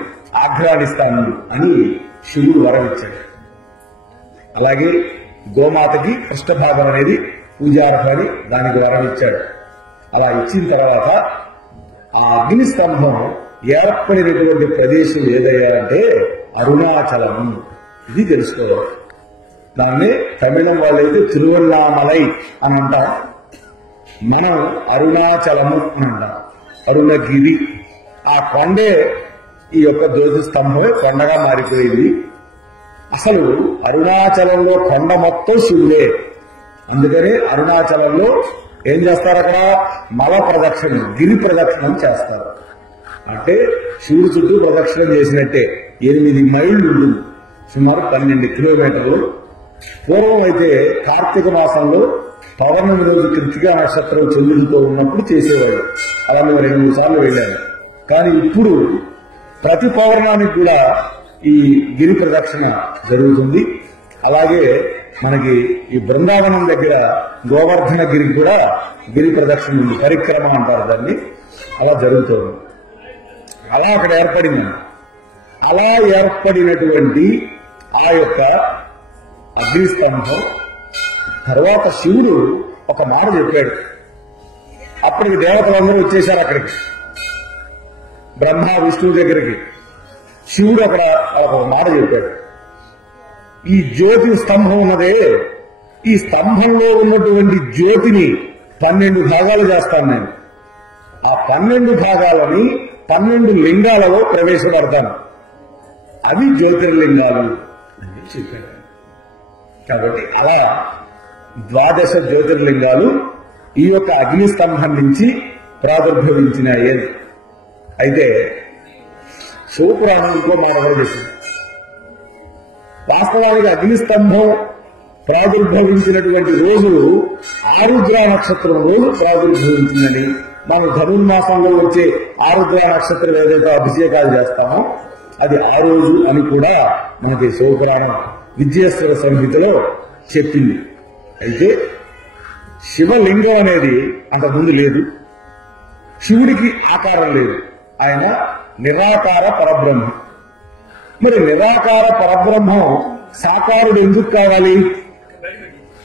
ఆఘ్రానిస్తాను అని శివుడు వరం ఇచ్చాడు. అలాగే గోమాతకి పృష్ఠభాగం అనేది పూజార్హని దానికి వరం ఇచ్చాడు. అలా ఇచ్చిన తర్వాత ఆ అగ్ని స్తంభం ఏర్పడినటువంటి ప్రదేశం ఏదయ్యా అంటే అరుణాచలం. ఇది తెలుసుకోవాలి. దాన్ని తమిళం వాళ్ళైతే తిరువన్నామలై అని అంటాం, మనం అరుణాచలము అని అంటాం. అరుణగిరి, ఆ కొండే ఈ యొక్క జ్యోతి స్తంభమే కొండగా మారిపోయింది. అసలు అరుణాచలంలో కొండ మొత్తం శివుడే. అందుకని అరుణాచలంలో ఏం చేస్తారు? అక్కడ మల ప్రదక్షిణ, గిరి ప్రదక్షిణం చేస్తారు. అంటే శివుడు చుట్టూ ప్రదక్షిణం చేసినట్టే 8 మైళ్ళు ఉంటుంది, సుమారు 12 కిలోమీటర్లు. పూర్వం అయితే కార్తీక మాసంలో పౌర్ణమి రోజు కృతికా నక్షత్రం చంద్రుడితో ఉన్నప్పుడు చేసేవాడు. అలా మేము 2-3 సార్లు వెళ్ళాను. కానీ ఇప్పుడు ప్రతి పౌర్ణానికి కూడా ఈ గిరి ప్రదక్షిణ జరుగుతుంది. అలాగే మనకి ఈ బృందావనం దగ్గర గోవర్ధన గిరికి కూడా గిరి ప్రదక్షిణ ఉంది, పరిక్రమ అంటారు దాన్ని. అలా జరుగుతుంది. అలా అక్కడ ఏర్పడిందని. అలా ఏర్పడినటువంటి ఆ యొక్క అగ్నిస్తంభం తర్వాత శివుడు ఒక మాట చెప్పాడు. అప్పటికి దేవతలందరూ వచ్చేశారు అక్కడికి, బ్రహ్మ విష్ణువు దగ్గరికి. శివుడు అక్కడ ఒక మాట చెప్పాడు. ఈ జ్యోతి స్తంభం ఉన్నదే, ఈ స్తంభంలో ఉన్నటువంటి జ్యోతిని 12 భాగాలు చేస్తాను నేను. ఆ 12 భాగాలని 12 లింగాలలో ప్రవేశపెడతాను. అవి జ్యోతిర్లింగాలు అని చెప్పాడు. కాబట్టి అలా 12 జ్యోతిర్లింగాలు ఈ యొక్క అగ్నిస్తంభం నుంచి ప్రాదుర్భవించినాయి. అయితే శివపురాణం ఇంకో మాట కూడా చెప్పింది. వాస్తవానికి అగ్నిస్తంభం ప్రాదుర్భవించినటువంటి రోజు ఆరుద్ర నక్షత్రం రోజు ప్రాదుర్భవించిందని, మనం ధనుర్మాసంలో వచ్చే ఆరుద్ర నక్షత్రం ఏదైతే అభిషేకాలు చేస్తామో అది ఆ రోజు అని కూడా మనకి శివపురాణం విద్యేశ్వర సంహితలో చెప్పింది. అయితే శివలింగం అనేది అంతకుముందు లేదు, శివుడికి ఆకారం లేదు, ఆయన నిరాకార పరబ్రహ్మ. మరి నిరాకార పరబ్రహ్మం సాకారుడు ఎందుకు కావాలి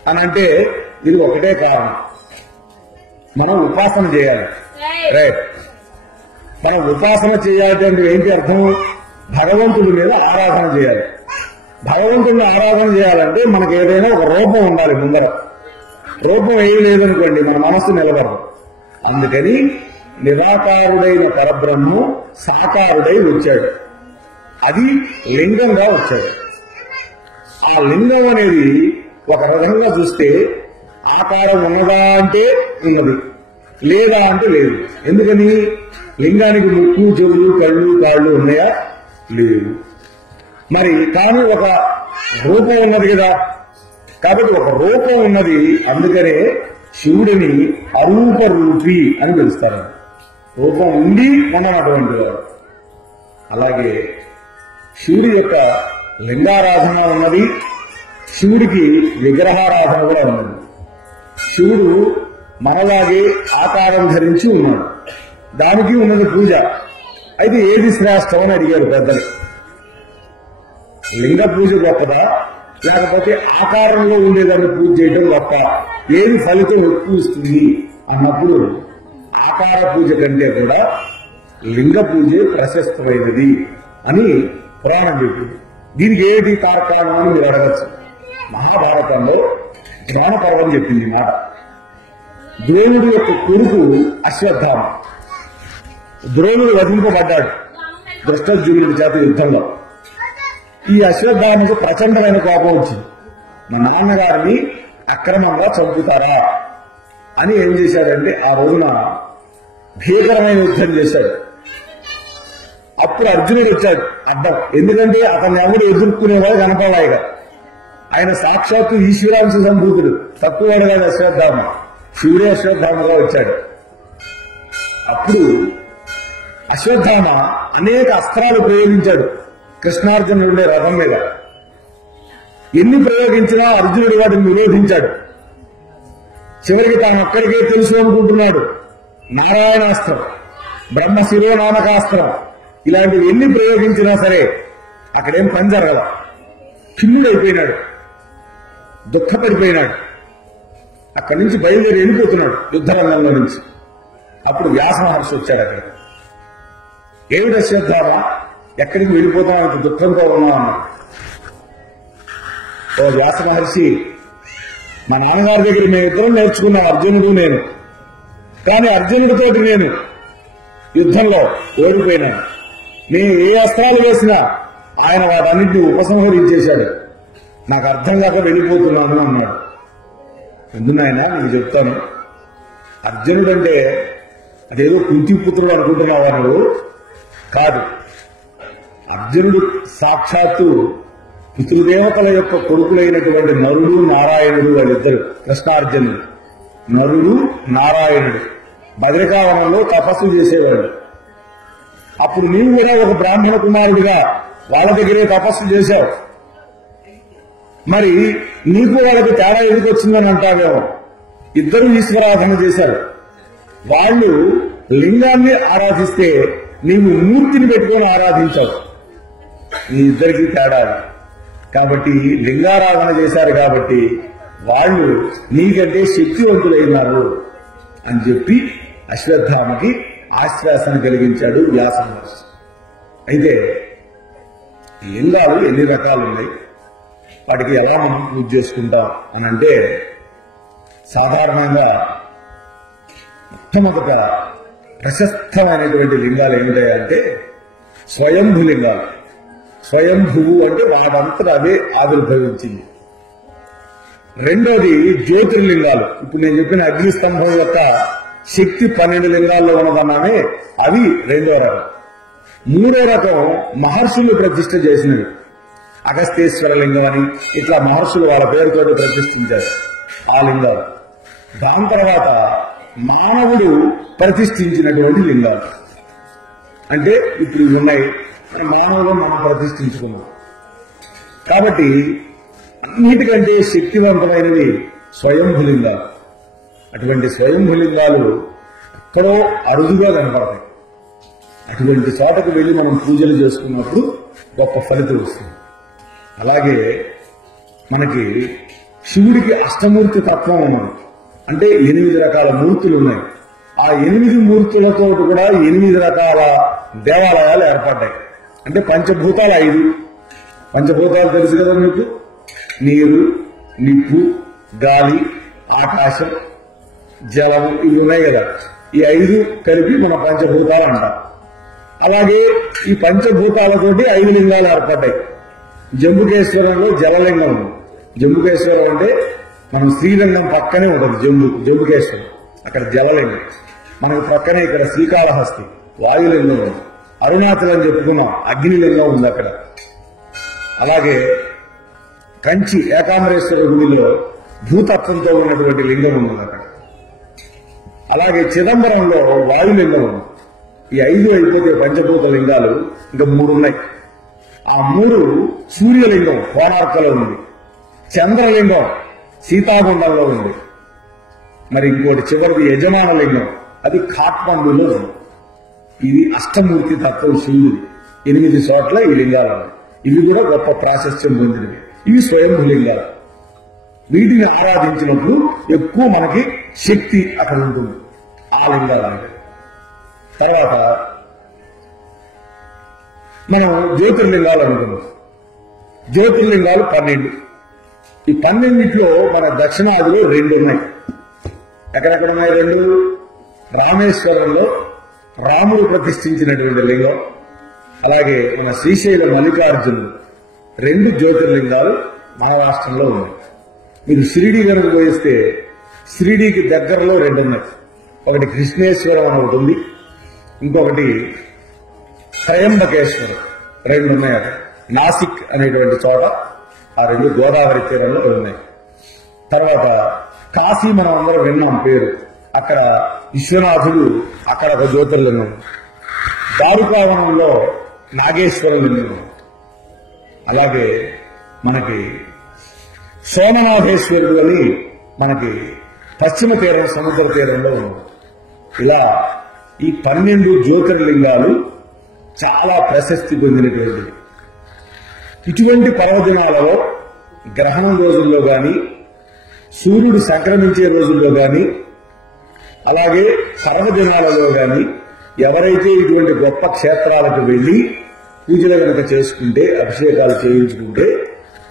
అని అంటే ఇది ఒకటే కారణం, మనం ఉపాసన చేయాలి. రైట్, మనం ఉపాసన చేయాలంటే ఏంటి అర్థం? భగవంతుడి మీద ఆరాధన చేయాలి. భగవంతుడిని ఆరాధన చేయాలంటే మనకు ఏదైనా ఒక రూపం ఉండాలి ముందర. రూపం ఏం లేదనుకోండి మన మనస్సు నిలబడదు. అందుకని నిరాకారుడైన పరబ్రహ్మం సాకారుడై వచ్చాడు, అది లింగంగా వచ్చాడు. ఆ లింగం అనేది ఒక విధంగా చూస్తే ఆకారం ఉన్నదా అంటే ఉన్నది, లేదా అంటే లేదు. ఎందుకని? లింగానికి ముక్కు, చెవులు, కళ్ళు, కాళ్ళు ఉన్నాయా? లేవు. మరి కానీ ఒక రూపం ఉన్నది కదా, కాబట్టి ఒక రూపం ఉన్నది. అందుకనే శివుడిని అరూప రూపి అని పిలుస్తారు. రూపం ఉండి ఉన్నటువంటి వాడు. అలాగే శివుడి యొక్క లింగారాధన ఉన్నది, శివుడికి విగ్రహారాధన కూడా ఉన్నది. శివుడు మనలాగే ఆకారం ధరించి ఉన్నాడు, దానికి ఉన్నది పూజ. అయితే ఏది శ్రేష్టం అని అడిగారు పెద్దలు. లింగ పూజ గొప్పదా లేకపోతే ఆకారంలో ఉండేదాన్ని పూజ చేయడం గొప్ప, ఏది ఫలితం ఎక్కువ ఇస్తుంది అన్నప్పుడు ఆకార పూజ కంటే కూడా లింగ పూజే ప్రశస్తమైనది అని పురాణం చెప్పింది. దీనికి ఏది కారణం అని మీరు అడగచ్చు. మహాభారతంలో ద్రోణ పర్వం చెప్పింది ఈ మాట. ద్రోణుడి యొక్క కొడుకు అశ్వత్థామ, ద్రోణుడు వధింపబడ్డాడు దృష్టద్యుమ్నుడి చేత యుద్ధంలో. ఈ అశ్వత్థామకు ప్రచండమైన కోపం వచ్చింది. మా నాన్నగారిని అక్రమంగా చంపుతారా అని ఏం చేశాడంటే ఆ రోజున భీకరమైన యుద్ధం చేశాడు. అప్పుడు అర్జునుడు వచ్చాడు అడ్డం. ఎందుకంటే అతన్ని ఎవరు ఎదుర్కొనేవాడు కనపడాయిగా. ఆయన సాక్షాత్తు ఈశ్వరాంశ సంభూతుడు, తక్కువ కాదు అశ్వత్థామ, శివుడే అశ్వత్థామగా వచ్చాడు. అప్పుడు అశ్వత్థామ అనేక అస్త్రాలు ప్రయోగించాడు కృష్ణార్జునుడి రథం మీద. ఎన్ని ప్రయోగించినా అర్జునుడు వాటిని నిరోధించాడు. చివరికి తాను అక్కడికే తెలుసు అనుకుంటున్నాడు. నారాయణాస్త్రం, బ్రహ్మ శిరోనామకాస్త్రం, ఇలాంటివి ఎన్ని ప్రయోగించినా సరే అక్కడేం పని జరగదు. ఖిన్నుడైపోయినాడు, దుఃఖపడిపోయినాడు. అక్కడి నుంచి బయలుదేరి వెళ్ళిపోతున్నాడు యుద్ధరంగంలో నుంచి. అప్పుడు వ్యాస మహర్షి వచ్చాడు అక్కడ. ఏమిటి అశ్వత్థామ, ఎక్కడికి వెళ్ళిపోతాం, అంత దుఃఖంతో ఉన్నామన్నా. ఓ వ్యాస మహర్షి, మా నాన్నగారి దగ్గర మేమిద్దరం నేర్చుకున్నాం, అర్జునుడు నేను. కానీ అర్జునుడితోటి నేను యుద్ధంలో ఓడిపోయినాను. నేను ఏ అస్త్రాలు వేసినా ఆయన వాటన్నింటినీ ఉపసంహరించేశాడు. నాకు అర్థం కాక వెళ్ళిపోతున్నాను అన్నాడు. ఎందుకైనా నీకు చెప్తాను, అర్జునుడు అంటే అదేదో కుంతిపుత్రుడు అనుకుంటున్నావా నువ్వు? కాదు. అర్జునుడు సాక్షాత్తు పితృదేవతల యొక్క కొడుకులైనటువంటి నరుడు నారాయణుడు, వాళ్ళిద్దరు కృష్ణార్జునుడు. నరుడు నారాయణుడు బద్రికావనంలో తపస్సు చేసేవాడు. అప్పుడు నీవు కూడా ఒక బ్రాహ్మణ కుమారుడిగా వాళ్ళ దగ్గరే తపస్సు చేశావు. మరి నీకు వాళ్ళకి తేడా ఎందుకు వచ్చిందని అంటావేమో. ఇద్దరు ఈశ్వరాధన చేశారు. వాళ్ళు లింగాన్ని ఆరాధిస్తే నీవు మూర్తిని పెట్టుకొని ఆరాధించావు. నీ ఇద్దరికీ తేడా. కాబట్టి లింగారాధన చేశారు కాబట్టి వాళ్ళు నీకంటే శక్తివంతులైనారు అని చెప్పి అశ్వత్థామకి ఆశ్వాసన కలిగించాడు వ్యాస మహర్షి. అయితే లింగాలు ఎన్ని రకాలు ఉన్నాయి, వాటికి ఎలా మనం పూజ చేసుకుంటాం అని అంటే, సాధారణంగా మొట్టమొదట ప్రశస్తమైనటువంటి లింగాలు ఏమిటాయంటే స్వయంభూ లింగాలు. స్వయంభువు అంటే వాడంతటా అదే ఆవిర్భవించింది. రెండోది జ్యోతిర్లింగాలు. ఇప్పుడు నేను చెప్పిన అగ్నిస్తంభం యొక్క శక్తి 12 లింగాల్లో ఉన్నదన్నామే, అవి రెండో రకం. మూడో రకం మహర్షులు ప్రతిష్ఠ చేసినవి. అగస్తేశ్వర లింగం అని ఇట్లా మహర్షులు వాళ్ళ పేరుతోటి ప్రతిష్ఠించారు ఆ లింగాలు. దాని తర్వాత మానవుడు ప్రతిష్ఠించినటువంటి లింగాలు. అంటే ఇప్పుడు ఇవి ఉన్నాయి, మానవులు మనం ప్రతిష్ఠించుకున్నాం. కాబట్టి అన్నిటికంటే శక్తివంతమైనవి స్వయంభులింగాలు. అటువంటి స్వయంభులింగాలు ఎక్కడో అరుదుగా కనపడతాయి. అటువంటి చోటకు వెళ్లి మనం పూజలు చేసుకున్నప్పుడు గొప్ప ఫలితం వస్తుంది. అలాగే మనకి శివుడికి అష్టమూర్తి తత్వం ఉన్నది. అంటే 8 రకాల మూర్తులు ఉన్నాయి. ఆ 8 మూర్తులతో కూడా 8 రకాల దేవాలయాలు ఏర్పడ్డాయి. అంటే పంచభూతాలు 5. పంచభూతాలు తెలుసు కదా మీకు, నీరు, నిప్పు, గాలి, ఆకాశం, జలం, ఇవి ఉన్నాయి కదా. ఈ 5 కలిపి మన పంచభూతాలు అంటాం. అలాగే ఈ పంచభూతాలతోటి 5 లింగాలు ఏర్పడ్డాయి. జంబుకేశ్వరంలో జలలింగం ఉంది. జంబుకేశ్వరం అంటే మనం శ్రీరంగం పక్కనే ఉంటుంది జంబుకేశ్వరం, అక్కడ జలలింగం. మనకు పక్కనే ఇక్కడ శ్రీకాళహస్తి వాయులింగం ఉంది. అరుణాచలం చెప్పుకున్నాం, అగ్నిలింగం ఉంది అక్కడ. అలాగే కంచి ఏకాంబరేశ్వర గుడిలో భూతత్వంతో ఉన్నటువంటి లింగం ఉంది అక్కడ. అలాగే చిదంబరంలో వాయులింగం ఉంది. ఈ 5 అయిపోతే పంచభూత లింగాలు ఇంకా 3 ఉన్నాయి. ఆ 3 సూర్యలింగం కోణార్కలో ఉంది, చంద్రలింగం సీతాగుండంలో ఉంది, మరి ఇంకోటి చివరిది యజమాన లింగం, అది కాఠ్మండూలో ఉంది. ఇది అష్టమూర్తి తత్వం శివుడిది. 8 చోట్ల ఈ లింగాలు ఉన్నాయి. ఇవి కూడా గొప్ప ప్రాశస్త్యం పొందినవి. ఇవి స్వయంభూ లింగాలు. వీటిని ఆరాధించినప్పుడు ఎక్కువ మనకి శక్తి అక్కడ ఉంటుంది ఆ లింగాలు. తర్వాత మనం జ్యోతిర్లింగాలు అనుకున్నాం. జ్యోతిర్లింగాలు 12. ఈ 12లో మన దక్షిణాదిలో 2 ఉన్నాయి. ఎక్కడెక్కడ ఉన్నాయి 2? రామేశ్వరంలో రాముడు ప్రతిష్ఠించినటువంటి లింగం, అలాగే మన శ్రీశైల మల్లికార్జునుడు 2 జ్యోతిర్లింగాలు మన రాష్ట్రంలో ఉన్నాయి. మీరు షిరిడి కనుక పోయిస్తే షిరిడీకి దగ్గరలో 2 ఉన్నాయి. ఒకటి కృష్ణేశ్వరం అని ఒకటి ఉంది, ఇంకొకటి త్రయంబకేశ్వరం 2 ఉన్నాయి. అక్కడ నాసిక్ అనేటువంటి చోట ఆ 2 గోదావరి తీరంలో ఉన్నాయి. తర్వాత కాశీ మనం అందరం విన్నాం పేరు, అక్కడ విశ్వనాథుడు అక్కడ ఒక జ్యోతిర్లింగం. దారుకావనంలో నాగేశ్వర లింగం. అలాగే మనకి సోమనాథేశ్వరుడు అని మనకి పశ్చిమ తీరం సముద్ర తీరంలో ఉంది. ఇలా ఈ 12 జ్యోతిర్లింగాలు చాలా ప్రశస్తి పొందినటువంటివి. ఇటువంటి పర్వదినాలలో గ్రహణం రోజుల్లో గాని, సూర్యుడు సంక్రమించే రోజుల్లో గాని, అలాగే పర్వదినాలలో గాని ఎవరైతే ఇటువంటి గొప్ప క్షేత్రాలకు వెళ్లి పూజలు కనుక చేసుకుంటే, అభిషేకాలు చేయించుకుంటే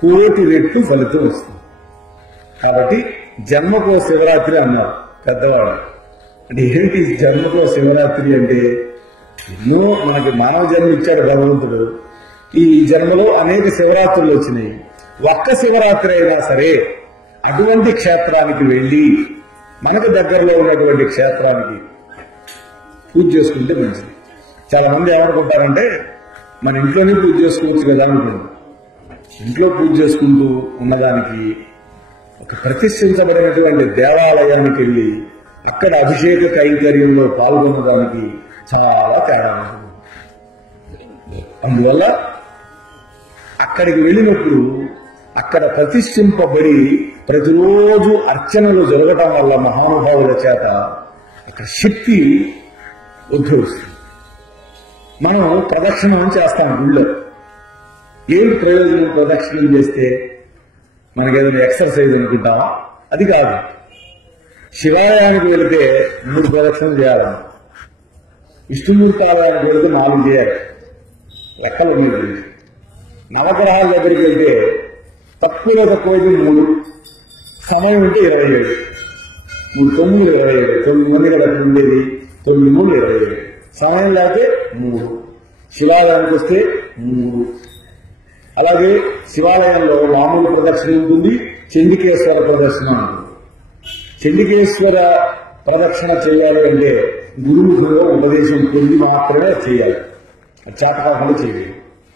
1,000,000 రెట్లు ఫలితం వస్తుంది. కాబట్టి జన్మకో శివరాత్రి అన్నారు పెద్దవాళ్ళు. అంటే ఏంటి జన్మకో శివరాత్రి అంటే, ఎన్నో మనకి మానవ జన్మ ఇచ్చాడు భగవంతుడు. ఈ జన్మలో అనేక శివరాత్రులు వచ్చినాయి. ఒక్క శివరాత్రి అయినా సరే అటువంటి క్షేత్రానికి వెళ్లి మనకు దగ్గరలో ఉన్నటువంటి క్షేత్రానికి పూజ చేసుకుంటే మంచిది. చాలా మంది ఏమనుకుంటారంటే మన ఇంట్లోనే పూజ చేసుకోవచ్చు కదా అనుకుంటారు. ఇంట్లో పూజ చేసుకుంటూ ఉన్నదానికి ఒక ప్రతిష్ఠించబడినటువంటి దేవాలయానికి వెళ్లి అక్కడ అభిషేక కైంకర్యంలో పాల్గొనడానికి చాలా తేడా ఉంటుంది. అందువల్ల అక్కడికి వెళ్ళినప్పుడు అక్కడ ప్రతిష్ఠింపబడి ప్రతిరోజు అర్చనలు జరగటం వల్ల మహానుభావుల చేత అక్కడ శక్తి ఉద్భవిస్తుంది. మనం ప్రదక్షిణం చేస్తాం గుళ్ళో. ఏం ప్రయోజనం ప్రదక్షిణం చేస్తే? మనకేదైనా ఎక్సర్సైజ్ అనుకుంటామా? అది కాదు. శివాలయానికి వెళితే 3 ప్రదక్షిణలు చేయాలన్నా, విష్ణుమూర్తి ఆలయానికి వెళితే 4 చేయాలి. లెక్కలు ఉన్నాయి. నవగ్రహాల దగ్గరికి వెళ్తే తక్కువలో తక్కువైతే 3, సమయం ఉంటే 27. 3 9 27, 9 మంది కదా ఉండేది, 9 3 27. సమయం లేకపోతే 3. శివాలయానికి వస్తే 3. అలాగే శివాలయంలో మామూలు ప్రదక్షిణ ఉంటుంది, చండికేశ్వర ప్రదక్షిణ ఉంటుంది. చండికేశ్వర ప్రదక్షిణ చేయాలి అంటే గురుముఖంలో ఉపదేశం పొంది మాత్రమే చేయాలి, చేతకాకుండా చేయాలి.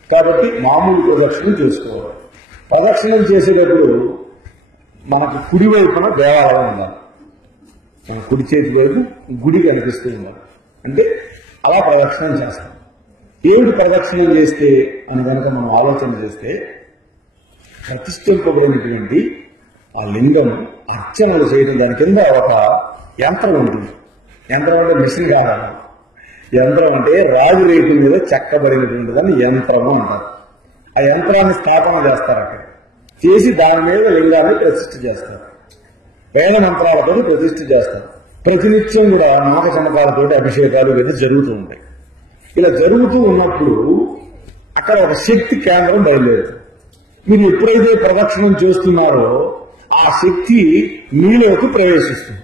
కాబట్టి మామూలు ప్రదక్షిణం చేసుకోవాలి. ప్రదక్షిణం చేసేటప్పుడు మనకు కుడి వైపున దేవాలయం ఉండాలి. మన కుడి చేతి వైపు గుడి కనిపిస్తూ ఉండాలి. అంటే అలా ప్రదక్షిణం చేస్తాం. ఏమిటి ప్రదక్షిణం చేస్తే అని కనుక మనం ఆలోచన చేస్తే, ప్రతిష్ఠింపబడినటువంటి ఆ లింగం అర్చనలు చేయడం, దాని కింద ఒక యంత్రం ఉంటుంది. యంత్రం అంటే మిషన్ కాదు. యంత్రం అంటే రాజు రేటు మీద చెక్కబడినటువంటి దాన్ని యంత్రము అంటారు. ఆ యంత్రాన్ని స్థాపన చేస్తారు. అక్కడ చేసి దాని మీద లింగాన్ని ప్రతిష్ఠ చేస్తారు. వేద మంత్రాలతో ప్రతిష్ఠ చేస్తారు. ప్రతినిత్యం కూడా నామ చమకాలతో అభిషేకాలు మీద జరుగుతూ ఉంటాయి. ఇలా జరుగుతూ ఉన్నప్పుడు అక్కడ ఒక శక్తి కేంద్రం బయలుదేరుతుంది. మీరు ఎప్పుడైతే ప్రదక్షిణం చేస్తున్నారో ఆ శక్తి మీలోకి ప్రవేశిస్తుంది.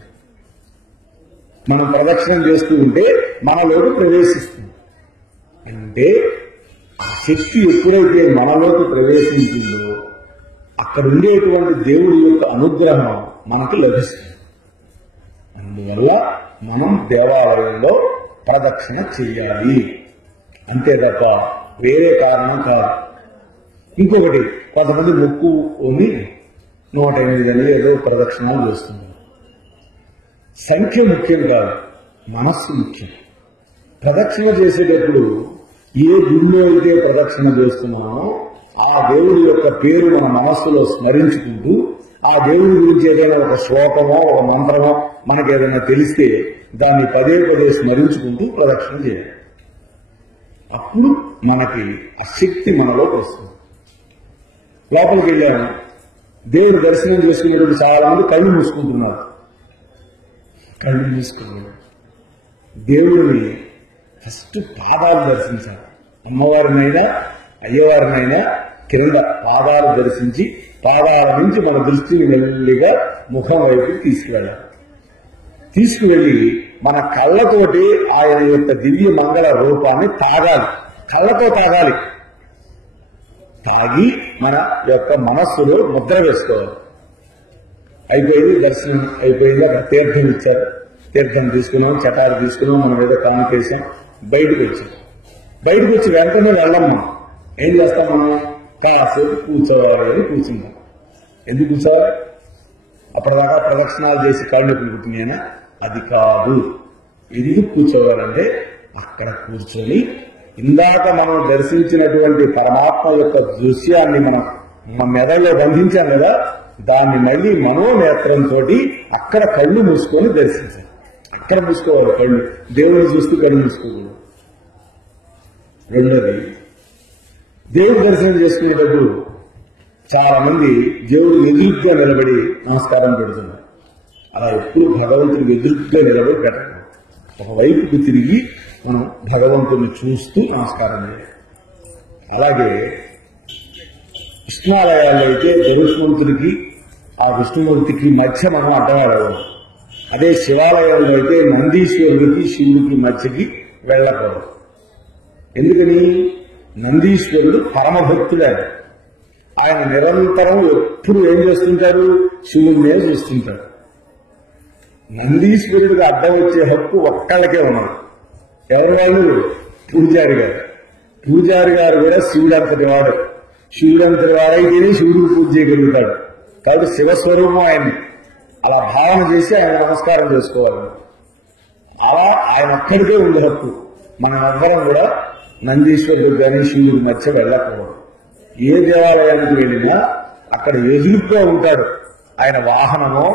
మనం ప్రదక్షిణం చేస్తూ ఉంటే మనలోకి ప్రవేశిస్తుంది. అంటే ఆ శక్తి ఎప్పుడైతే మనలోకి ప్రవేశించిందో అక్కడ ఉండేటువంటి దేవుడి యొక్క అనుగ్రహం మనకు లభిస్తుంది. అందువల్ల మనం దేవాలయంలో ప్రదక్షిణ చెయ్యాలి, అంతే తప్ప వేరే కారణం కాదు. ఇంకొకటి, కొంతమంది మొక్కు ఉంది 108 అని ఏదో ప్రదక్షిణాలు చేస్తున్నారు. సంఖ్య ముఖ్యం కాదు, మనస్సు ముఖ్యం. ప్రదక్షిణ చేసేటప్పుడు ఏ గుడిలో అయితే ప్రదక్షిణ చేస్తున్నామో ఆ దేవుడి యొక్క పేరు మన మనస్సులో స్మరించుకుంటూ, ఆ దేవుడి గురించి ఏదైనా ఒక శ్లోకమో ఒక మంత్రమో మనకు ఏదైనా తెలిస్తే దాన్ని పదే పదే స్మరించుకుంటూ ప్రదక్షిణ చేయాలి. అప్పుడు మనకి ఆ శక్తి మనలోకి వస్తుంది. లోపలికి వెళ్ళాము, దేవుడు దర్శనం చేసుకునేటప్పుడు చాలా మంది కళ్ళు మూసుకుంటున్నారు. కళ్ళు మూసుకున్నారు. దేవుడిని ఫస్ట్ పాదాలు దర్శించాలి. అమ్మవారినైనా అయ్యవారినైనా కింద పాదాలు దర్శించి పాదాల నుంచి మన దృష్టిని మెల్లిగా ముఖం వైపు తీసుకువెళ్ళాలి. తీసుకువెళ్ళి మన కళ్ళతోటి ఆయన యొక్క దివ్య మంగళ రూపాన్ని తాగాలి. కళ్ళతో తాగాలి. తాగి మన యొక్క మనస్సులో ముద్ర వేసుకోవాలి. అయిపోయింది, దర్శనం అయిపోయింది. అక్కడ తీర్థం ఇచ్చారు, తీర్థం తీసుకున్నాం, చటారు తీసుకున్నాం, మనం ఏదో కానుకేసాం, బయటకు వచ్చాం. బయటకు వచ్చి వెంటనే వెళ్ళమ్మా ఏం చేస్తాం? మనం కాసేపు కూర్చోవాలి అని కూర్చుంటాం. ఎందుకు కూర్చోవాలి? అప్పటిదాకా ప్రదక్షిణాలు చేసి కళ్ళు నొప్పులు పుట్టినాయనా? అది కాదు. ఎందుకు కూర్చోవాలంటే అక్కడ కూర్చొని ఇందాక మనం దర్శించినటువంటి పరమాత్మ యొక్క దృశ్యాన్ని మనం మన మెదడులో బంధించాం కదా, దాన్ని మళ్ళీ మనోనేత్రంతో అక్కడ కళ్ళు మూసుకొని దర్శించాలి. అక్కడ మూసుకోవాలి కళ్ళు, దేవుడిని చూస్తూ కళ్ళు మూసుకోకూడదు. రెండోది, దేవుడు దర్శనం చేసుకునేటప్పుడు చాలా మంది దేవుడు ఎదురుగా నిలబడి నమస్కారం పెడుతున్నారు. అలా ఎప్పుడు భగవంతుడికి ఎదురుగా నిలబడి పెట్టండి. ఒకవైపుకు తిరిగి మనం భగవంతుని చూస్తూ నమస్కారం చేయాలి. అలాగే విష్ణువాలయాల్లో అయితే గరుష్మూర్తుడికి ఆ విష్ణుమూర్తికి మధ్య మనం అడ్డవాడకూడదు. అదే శివాలయాల్లో అయితే నందీశ్వరుడికి శివుడికి మధ్యకి వెళ్ళకూడదు. ఎందుకని? నందీశ్వరుడు పరమభక్తుడే. ఆయన నిరంతరం ఎప్పుడు ఏం చేస్తుంటారు? శివుడినే చూస్తుంటాడు. నందీశ్వరుడికి అడ్డం వచ్చే హక్కు ఒక్కళ్ళకే ఉన్నది. ఎవరి వాళ్ళు? పూజారి గారు. పూజారి గారు కూడా శివుడు అంతటి వాడు. శివుడు అంతటి వాడైతేనే శివుడికి పూజ చేయగలుగుతాడు. కాబట్టి శివస్వరూపం ఆయన్ని అలా భావన చేసి ఆయన నమస్కారం చేసుకోవాలి. అలా ఆయన ఒక్కడికే ఉంది హక్కు. మనం ఎవ్వరం కూడా నందీశ్వరుడికి కానీ శివుడికి మధ్య వెళ్ళకూడదు. ఏ దేవాలయానికి వెళ్ళినా అక్కడ ఎదురుగా ఉంటాడు ఆయన వాహనమో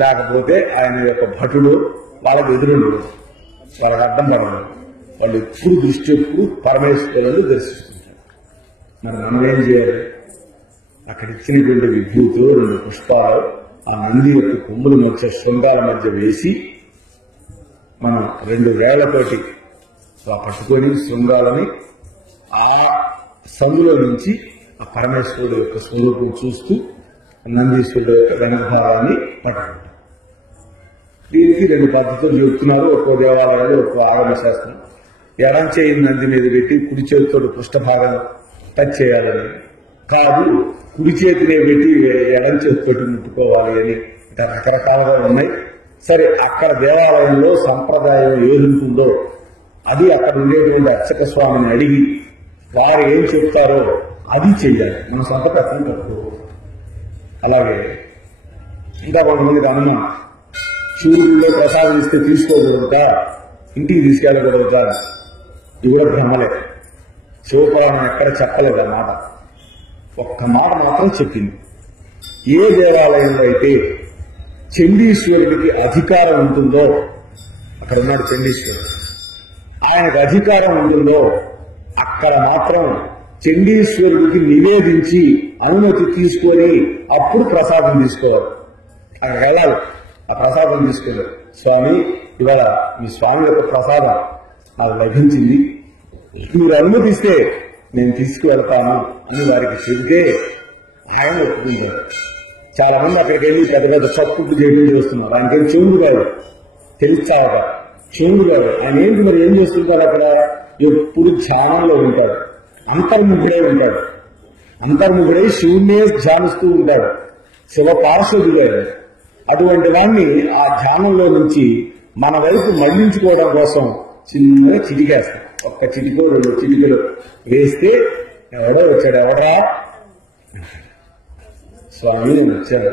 లేకపోతే ఆయన యొక్క భటుడు, వాళ్ళకి ఎదురుండు, వాళ్ళకి అడ్డం పడదు. వాళ్ళు ఎప్పుడు దృష్టి ఎప్పుడు పరమేశ్వరుని దర్శిస్తుంటారు. మరి మనం ఏం చేయాలి? అక్కడ ఇచ్చినటువంటి విభూతులు 2 పుష్పాలు ఆ నంది యొక్క కొమ్ముల మధ్య శృంగాల మధ్య వేసి మనం 2 వేళ్లతోటి పట్టుకొని శృంగాలని ఆ సందులో నుంచి ఆ పరమేశ్వరుడు యొక్క స్వరూపం చూస్తూ నందీశ్వరుడు యొక్క వెనక భాగాన్ని పట్టుకుంటాం. దీనికి 2 పద్ధతులు చెప్తున్నారు. ఒక్కో దేవాలయాలు ఒక్కో ఆగమ శాస్త్రం. ఎడం చేయి నంది మీద పెట్టి కుడి చేతితో పృష్ఠభాగం టచ్ చేయాలని, కాదు కుడి చేతినే పెట్టి ఎడం చేతితోటి ముట్టుకోవాలి అని ఇంకా రకరకాలుగా ఉన్నాయి. సరే, అక్కడ దేవాలయంలో సంప్రదాయం ఏదుంటుందో అది అక్కడ ఉండేటువంటి అర్చక స్వామిని అడిగి వారు ఏం చెప్తారో అది చెయ్యాలి. మన సొంత కథను తక్కువ. అలాగే ఇంకా కొంతమందికి అనుమానం, శివుడిలో ప్రసాదం ఇస్తే తీసుకోకూడదా, ఇంటికి తీసుకెళ్ళకూడదా? ఇది కూడా భ్రమలే. శివపురాణం ఎక్కడ చెప్పలేదు ఆ మాట. ఒక్క మాట మాత్రం చెప్పింది. ఏ దేవాలయంలో అయితే చండీశ్వరుడికి అధికారం ఉంటుందో, అక్కడ ఉన్నాడు చండీశ్వరుడు, ఆయనకు అధికారం ఉంటుందో అక్కడ మాత్రం చండీశ్వరుడికి నివేదించి అనుమతి తీసుకొని అప్పుడు ప్రసాదం తీసుకోవాలి. అక్కడ వెళ్ళాలి. ఆ ప్రసాదం తీసుకోలేదు. స్వామి, ఇవాళ మీ స్వామి యొక్క ప్రసాదం నాకు లభించింది, మీరు అనుమతిస్తే నేను తీసుకువెళ్తాను అని వారికి చెబితే ఆయన ఒప్పుకుంటారు. చాలా మంది అక్కడికి వెళ్ళి పెద్ద పెద్ద చప్పుట్లు చేయడం చేస్తున్నారు. ఆయనకేం చెవుడు కాదు, తెలుస్తాక చెవుడు కాదు. ఆయన ఏంటి మరి ఏం చేస్తుంటారు? అక్కడ ఎప్పుడు ధ్యానంలో ఉంటాడు, అంతర్ముఖుడై ఉంటాడు. అంతర్ముఖుడై శివుణ్ణే ధ్యానిస్తూ ఉంటాడు, శివ పార్శ్వదుడే. అటువంటి దాన్ని ఆ ధ్యానంలో నుంచి మన వైపు మళ్లించుకోవడం కోసం చిన్నగా చిటికేస్తాం. ఒక్క చిటికో 2 చిటికలు వేస్తే ఎవడో వచ్చాడు, ఎవడరా? స్వామి, నేను వచ్చాను,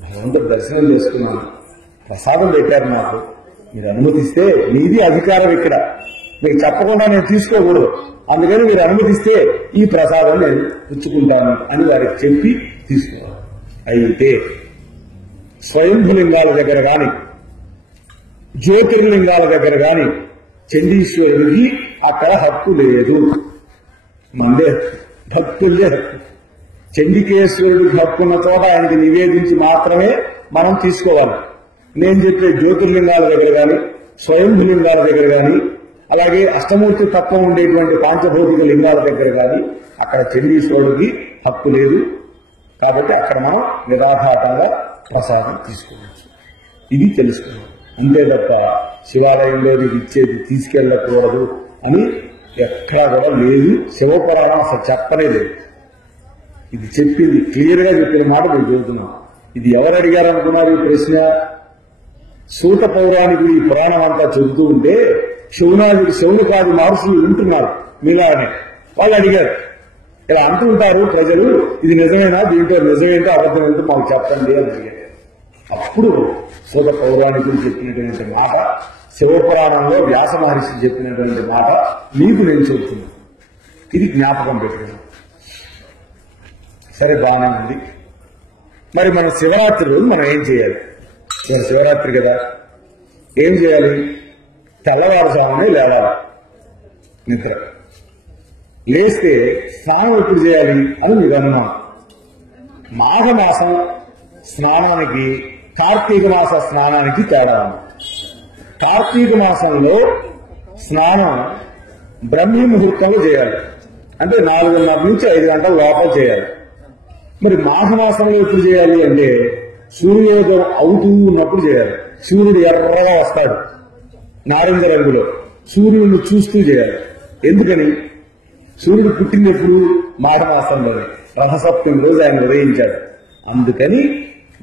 భగవంతుడు దర్శనం చేసుకున్నాను, ప్రసాదం పెట్టారు నాకు, మీరు అనుమతిస్తే, మీది అధికారం ఇక్కడ, మీకు చెప్పకుండా నేను తీసుకోకూడదు, అందుకని మీరు అనుమతిస్తే ఈ ప్రసాదం నేను పుచ్చుకుంటాను అని వారికి చెప్పి తీసుకోవాలి. అయితే స్వయంభులింగాల దగ్గర గాని జ్యోతిర్లింగాల దగ్గర గాని చండీశ్వరుడికి అక్కడ హక్కు లేదు. మందే భక్తులే హక్కు. చండికేశ్వరుడికి హక్కున్న చోట ఆయనకి నివేదించి మాత్రమే మనం తీసుకోవాలి. నేను చెప్పే జ్యోతిర్లింగాల దగ్గర గాని స్వయంభులింగాల దగ్గర గాని అలాగే అష్టమూర్తి తత్వం ఉండేటువంటి పాంచభౌతిక లింగాల దగ్గర గాని అక్కడ చండీశ్వరుడికి హక్కు లేదు. కాబట్టి అక్కడ మనం నిరాఘాటంగా ప్రసాదం తీసుకోవచ్చు. ఇది తెలుసుకోవాలి. అంతే తప్ప శివాలయంలో ఇది ఇచ్చేది తీసుకెళ్లకూడదు అని ఎక్కడా కూడా లేదు. శివపురాణం అసలు చెప్పనే లేదు. ఇది చెప్పింది క్లియర్ గా చెప్పిన మాట మీరు చెబుతున్నాం. ఇది ఎవరు అడిగారు అనుకున్నారు ఈ ప్రశ్న? సూత పౌరాణికులు ఈ పురాణం అంతా చెబుతూ ఉంటే శౌనకాది మహర్షులు వింటున్నారు మీలానే. వాళ్ళు అడిగారు, ఇలా అంటుంటారు ప్రజలు, ఇది నిజమేనా, దీంట్లో నిజమేంటో అబద్ధమేంటో మాకు చెప్పండి అని అడిగారు. అప్పుడు సూత పౌరాణికులు చెప్పినటువంటి మాట, శివపురాణంలో వ్యాస మహర్షి చెప్పినటువంటి మాట మీకు నేను చెబుతున్నాను. ఇది జ్ఞాపకం పెట్టుకున్నాను. సరే, బాగానే ఉంది. మరి మన శివరాత్రి రోజు మనం ఏం చేయాలి? శివరాత్రి కదా, ఏం చేయాలి? తెల్లవారుజామునే లేవాలి. నిద్ర లేస్తే స్నానం ఎప్పుడు చేయాలి అని మీకు అనుమానం. మాఘమాసం స్నానానికి కార్తీక మాస స్నానానికి తేడా ఉంది. కార్తీక మాసంలో స్నానం బ్రహ్మీ ముహూర్తంలో చేయాలి, అంటే 4:30 నుంచి 5 గంటల లోపల చేయాలి. మరి మాఘమాసంలో ఎప్పుడు చేయాలి అంటే సూర్యోదయం అవుతూ ఉన్నప్పుడు చేయాలి. సూర్యుడు ఎర్రగా వస్తాడు నారింజ రంగులో, సూర్యుడిని చూస్తూ చేయాలి. ఎందుకని? సూర్యుడు పుట్టినప్పుడు మాఘమాసంలోనే, రథసప్తమి రోజు ఆయన ఉదయించాడు. అందుకని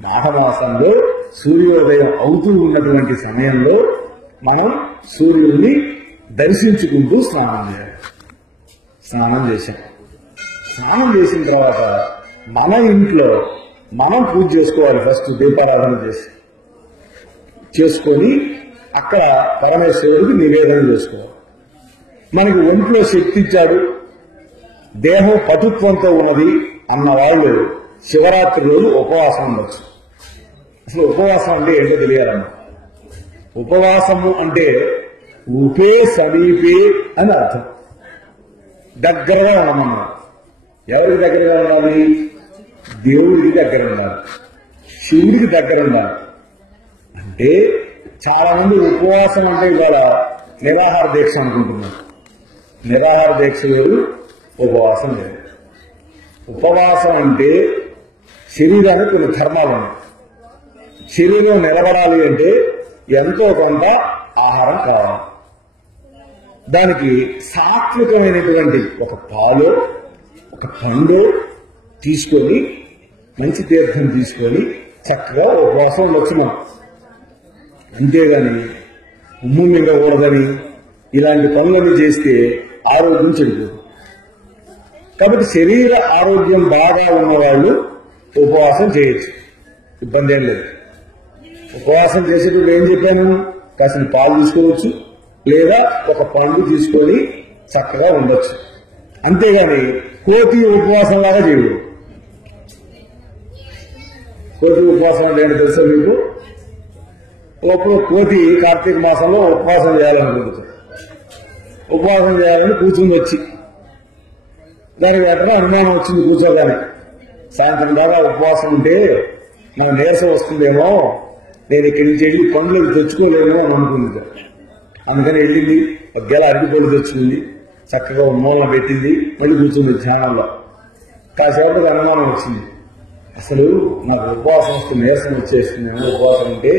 మాఘమాసంలో సూర్యోదయం అవుతూ ఉన్నటువంటి సమయంలో మనం సూర్యుడిని దర్శించుకుంటూ స్నానం చేయాలి. స్నానం చేశాం. స్నానం చేసిన తర్వాత మన ఇంట్లో మనం పూజ చేసుకోవాలి. ఫస్ట్ దీపారాధన చేసుకొని అక్కడ పరమేశ్వరుడికి నివేదన చేసుకోవాలి. మనకి ఒంట్లో శక్తి ఇచ్చాడు, దేహం పటుత్వంతో ఉన్నది అన్న వాళ్ళు శివరాత్రి రోజు ఉపవాసం ఉండొచ్చు. అసలు ఉపవాసం అంటే ఏంటో తెలియాలన్న. ఉపవాసము అంటే ఉపే సమీపే అని అర్థం. దగ్గరగా ఉండమన్నారు. ఎవరికి దగ్గరగా ఉండాలి? దేవుడికి దగ్గర ఉండాలి, శివుడికి దగ్గర ఉండాలి. అంటే చాలా మంది ఉపవాసం అంటే ఇవాళ నిరాహార దీక్ష అనుకుంటున్నారు. నిరాహార దీక్ష వేరు, ఉపవాసం లేదు. ఉపవాసం అంటే శరీరానికి కొన్ని ధర్మాలు ఉన్నాయి. శరీరం నిలబడాలి అంటే ఎంతో కొంత ఆహారం కావాలి. దానికి సాత్వికమైనటువంటి ఒక పాలు, ఒక పండు తీసుకొని, మంచి తీర్థం తీసుకొని చక్కగా ఉపవాసం ఉండొచ్చు మనం. అంతేగాని ఉమ్ము మింగకూడదని ఇలాంటి పనులన్నీ చేస్తే ఆరోగ్యం చెడిపోతుంది. కాబట్టి శరీర ఆరోగ్యం బాగా ఉన్నవాళ్ళు ఉపవాసం చేయొచ్చు, ఇబ్బంది ఏం లేదు. ఉపవాసం చేసేటప్పుడు ఏం చెప్పాను? కాసిన పాలు తీసుకోవచ్చు, లేదా ఒక పండు తీసుకొని చక్కగా ఉండొచ్చు. అంతేగాని కోతి ఉపవాసం లాగా చేయడు. కోతి ఉపవాసం అంటే ఏంటో తెలుసా మీకు? ఒకప్పుడు కోతి కార్తీక మాసంలో ఉపవాసం చేయాలనుకుంటుంది. ఉపవాసం చేయాలని కూర్చుని వచ్చి దానికి వెంటనే అనుమానం వచ్చింది కూర్చోగానే. సాయంత్రం దాకా ఉపవాసం ఉంటే నాకు నీరసం వస్తుందేమో, నేను ఇక్కడి నుంచి వెళ్ళి పండ్లు తెచ్చుకోలేమో అని అనుకుంది. అందుకని వెళ్ళింది, ఒక గెల అరటిపళ్ళు తెచ్చుకుంది, చక్కగా మూలన పెట్టింది, మళ్ళీ కూర్చుంది ధ్యానంలో. కాసేపటికి అనుమానం వచ్చింది, అసలు నాకు ఉపవాసం వస్తే నీరసం వచ్చేస్తుందేమో, ఉపవాసం ఉంటే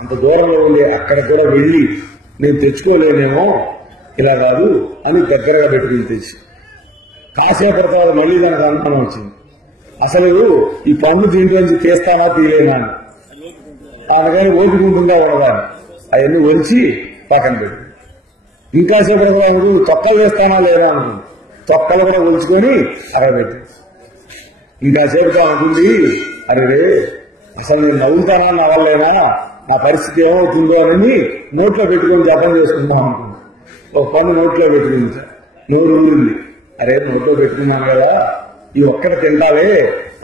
అంత దూరంలో ఉండి అక్కడ కూడా వెళ్ళి నేను తెచ్చుకోలేనేమో, ఇలా కాదు అని దగ్గరగా పెట్టుకుని తెచ్చి కాసేపటి తర్వాత మళ్ళీ దానికి అనుమానం వచ్చింది, అసలు ఈ పండ్లు దీంట్లోంచి తీస్తానా తీయలేనా అని. అందుకని ఓపికంటుందా ఉండదాన్ని అవన్నీ ఒలిచి పక్కన పెట్టి ఇంకా సేపటి తొక్కలు వేస్తానా లేదా అనుకుంది. తొక్కలు కూడా ఒలుచుకొని అక్కడ పెట్టి ఇంకా సేపుగా అనుకుంది, అరే రే అసలు నేను నవ్వుతానా నవ్వలేనా, నా పరిస్థితి ఏమవుతుందో అని నోట్లో పెట్టుకొని జపం చేసుకుందాం అనుకుంది. ఒక పన్ను నోట్లో పెట్టుకుంది, నోరు ఊరింది. అరే నోట్లో పెట్టుకున్నాను కదా, ఈ ఒక్కటి తింటాలే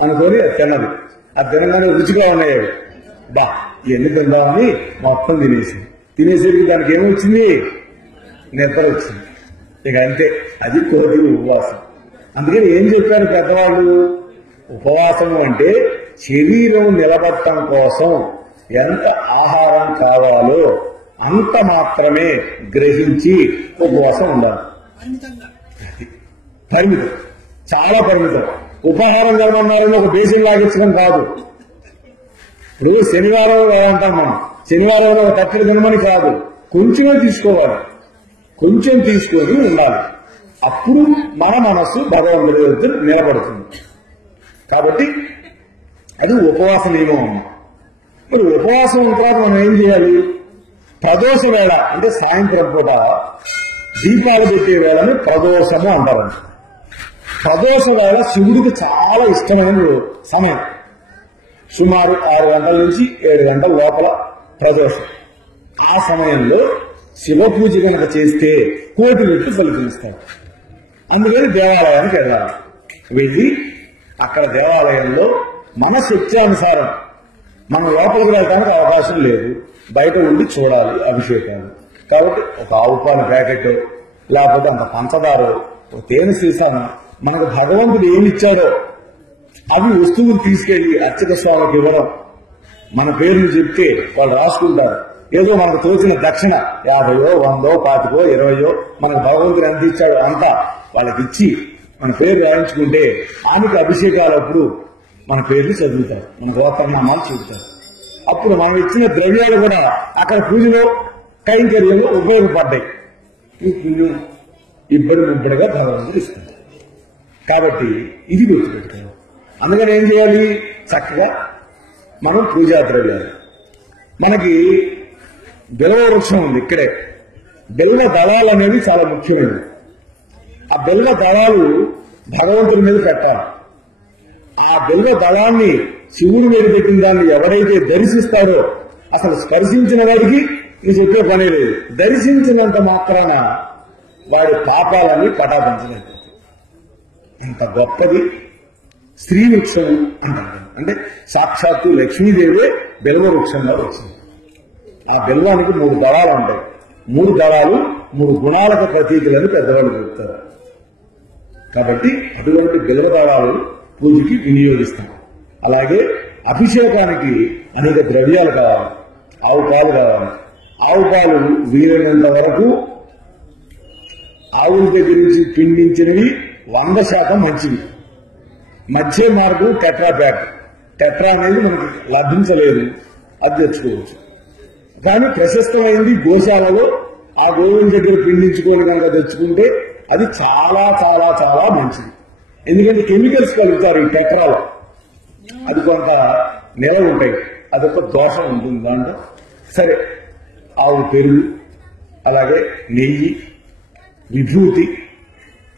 అనుకొని తిన్నది. అది తినగానే రుచిగా ఉన్నాయి. బా ఇవన్నీ తిందామని మొత్తం తినేసరికి దానికి ఏమొచ్చింది? నిద్ర వచ్చింది. ఇక అంతే, అది కోతి ఉపవాసం. అందుకని ఏం చెప్పారు పెద్దవాళ్ళు? ఉపవాసం అంటే శరీరం నిలబడటం కోసం ఎంత ఆహారం కావాలో అంత మాత్రమే గ్రహించి ఉపవాసం ఉండాలి. పరిమితం, చాలా పరిమితం. ఉపహారం జరగమన్నారని ఒక బేసిన్ లాగించడం కాదు. ఇప్పుడు శనివారం అంటాం మనం, శనివారం ఒక తక్కువ తినమని కాదు, కొంచెమే తీసుకోవాలి, కొంచెం తీసుకొని ఉండాలి. అప్పుడు మన మనస్సు భగవంతుడి దగ్గర నిలబడుతుంది. కాబట్టి అది ఉపవాస నియమం అమ్మ. మరి ఉపవాసం తర్వాత మనం ఏం చేయాలి? ప్రదోష వేళ అంటే సాయంత్రం పూట దీపాలు పెట్టే వేళని ప్రదోషము అంటారు. ప్రదోష వేళ శివుడికి చాలా ఇష్టమైన సమయం. సుమారు 6 గంటల నుంచి 7 గంటల లోపల ప్రదోషం. ఆ సమయంలో శివ పూజ కనుక చేస్తే కోటి రెట్లు ఫలితమిస్తాడు. అందుకని దేవాలయానికి వెళ్ళాలి. వెళ్ళి అక్కడ దేవాలయంలో మన శక్త్యానుసారం మనం లోపలికి వెళ్ళడానికి అవకాశం లేదు, బయట ఉండి చూడాలి అభిషేకాలు. కాబట్టి ఒక ఆవు పాల ప్యాకెట్, లేకపోతే అంత పంచదార, ఒక తేనె సీసాను మనకు భగవంతుడు ఏమిచ్చాడో అవి వస్తువులు తీసుకెళ్లి అర్చక స్వామికి ఇవ్వడం. మన పేరుని చెప్తే వాళ్ళు రాసుకుంటారు. ఏదో మనకు తోచిన దక్షిణ 50, 100, 25, 20 మనకు భగవంతుడు ఎంత ఇచ్చాడో అంతా వాళ్ళకి ఇచ్చి మన పేరు రాయించుకుంటే ఆమెకు అభిషేకాలప్పుడు మన పేర్లు చదువుతారు, మన గోత్రనామాలు చెబుతారు. అప్పుడు మనం ఇచ్చిన ద్రవ్యాలు కూడా అక్కడ పూజలో కైంకర్యంలో ఉపయోగపడ్డాయి. ఇబ్బడిగా భగవంతుడు ఇస్తారు. కాబట్టి ఇది గుర్తుపెట్టుకోవాలి. అందుకని ఏం చేయాలి? చక్కగా మనం పూజా ద్రవ్యాలు, మనకి బెల్వ వృక్షం ఉంది ఇక్కడే. బెల్వ దళాలు అనేవి చాలా ముఖ్యమైనవి. ఆ బెల్వ దళాలు భగవంతుడి మీద పెట్టాలి. ఆ బెల్వ దళాన్ని శివుడి మీద పెట్టిన దాన్ని ఎవరైతే దర్శిస్తాడో, అసలు స్పర్శించిన వాడికి ఇది చెప్పే పనే లేదు. దర్శించినంత మాత్రాన వాడి పాపాలన్నీ పటాపంచలేదు. ఇంత గొప్పది స్త్రీ వృక్షం అంటారు. అంటే సాక్షాత్తు లక్ష్మీదేవే బెల్వ వృక్షంగా వచ్చింది. ఆ బెల్వానికి 3 దళాలు ఉంటాయి. 3 దళాలు 3 గుణాలకు ప్రతీకలని పెద్దవాళ్ళు చెప్తారు. కాబట్టి అటువంటి బిల్వ దళాలు పూజకి వినియోగిస్తాం. అలాగే అభిషేకానికి అనేక ద్రవ్యాలు కావాలి. ఆవు పాలు కావాలి. ఆవు పాలు వీలైనంత వరకు ఆవుల దగ్గర నుంచి పిండించినవి 100% మంచివి. మధ్య మార్గం టెట్రా ప్యాక్. టెట్రా అనేది మనకి లభించలేదు, అది తెచ్చుకోవచ్చు. కానీ ప్రశస్తమైంది గోశాలలో ఆ గోవుల దగ్గర పిండించుకొని కనుక తెచ్చుకుంటే అది చాలా చాలా చాలా మంచిది. ఎందుకంటే కెమికల్స్ కలుగుతారు ఈ టెట్రాలో, అది కొంత నిలవ ఉంటాయి, అదొక దోషం ఉంటుంది దాంట్లో. సరే, ఆవు పెరుగు, అలాగే నెయ్యి, విభూతి,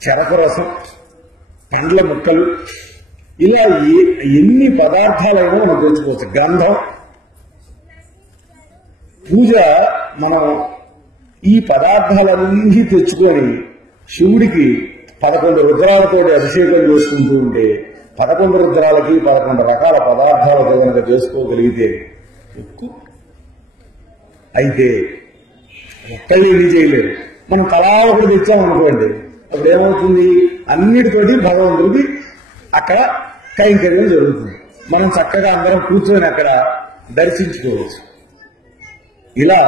చెరకు రసం, పండ్ల ముక్కలు, ఇలా ఎన్ని పదార్థాలైనా మనం తెచ్చుకోవచ్చు. గంధం. పూజ మనం ఈ పదార్థాలన్నీ తెచ్చుకొని శివుడికి 11 రుద్రాలతో అభిషేకం చేసుకుంటూ ఉంటే 11 రుద్రాలకి 11 రకాల పదార్థాలతో కనుక చేసుకోగలిగితే ఎక్కువ. అయితే ఒక్కళ్ళు ఏమీ చేయలేరు. మనం తలా ఒకటి తెచ్చామనుకోండి, అప్పుడు ఏమవుతుంది, అన్నిటితోటి భగవంతుడికి అక్కడ కైంకర్యం జరుగుతుంది. మనం చక్కగా అందరం కూర్చొని అక్కడ దర్శించుకోవచ్చు. ఇలా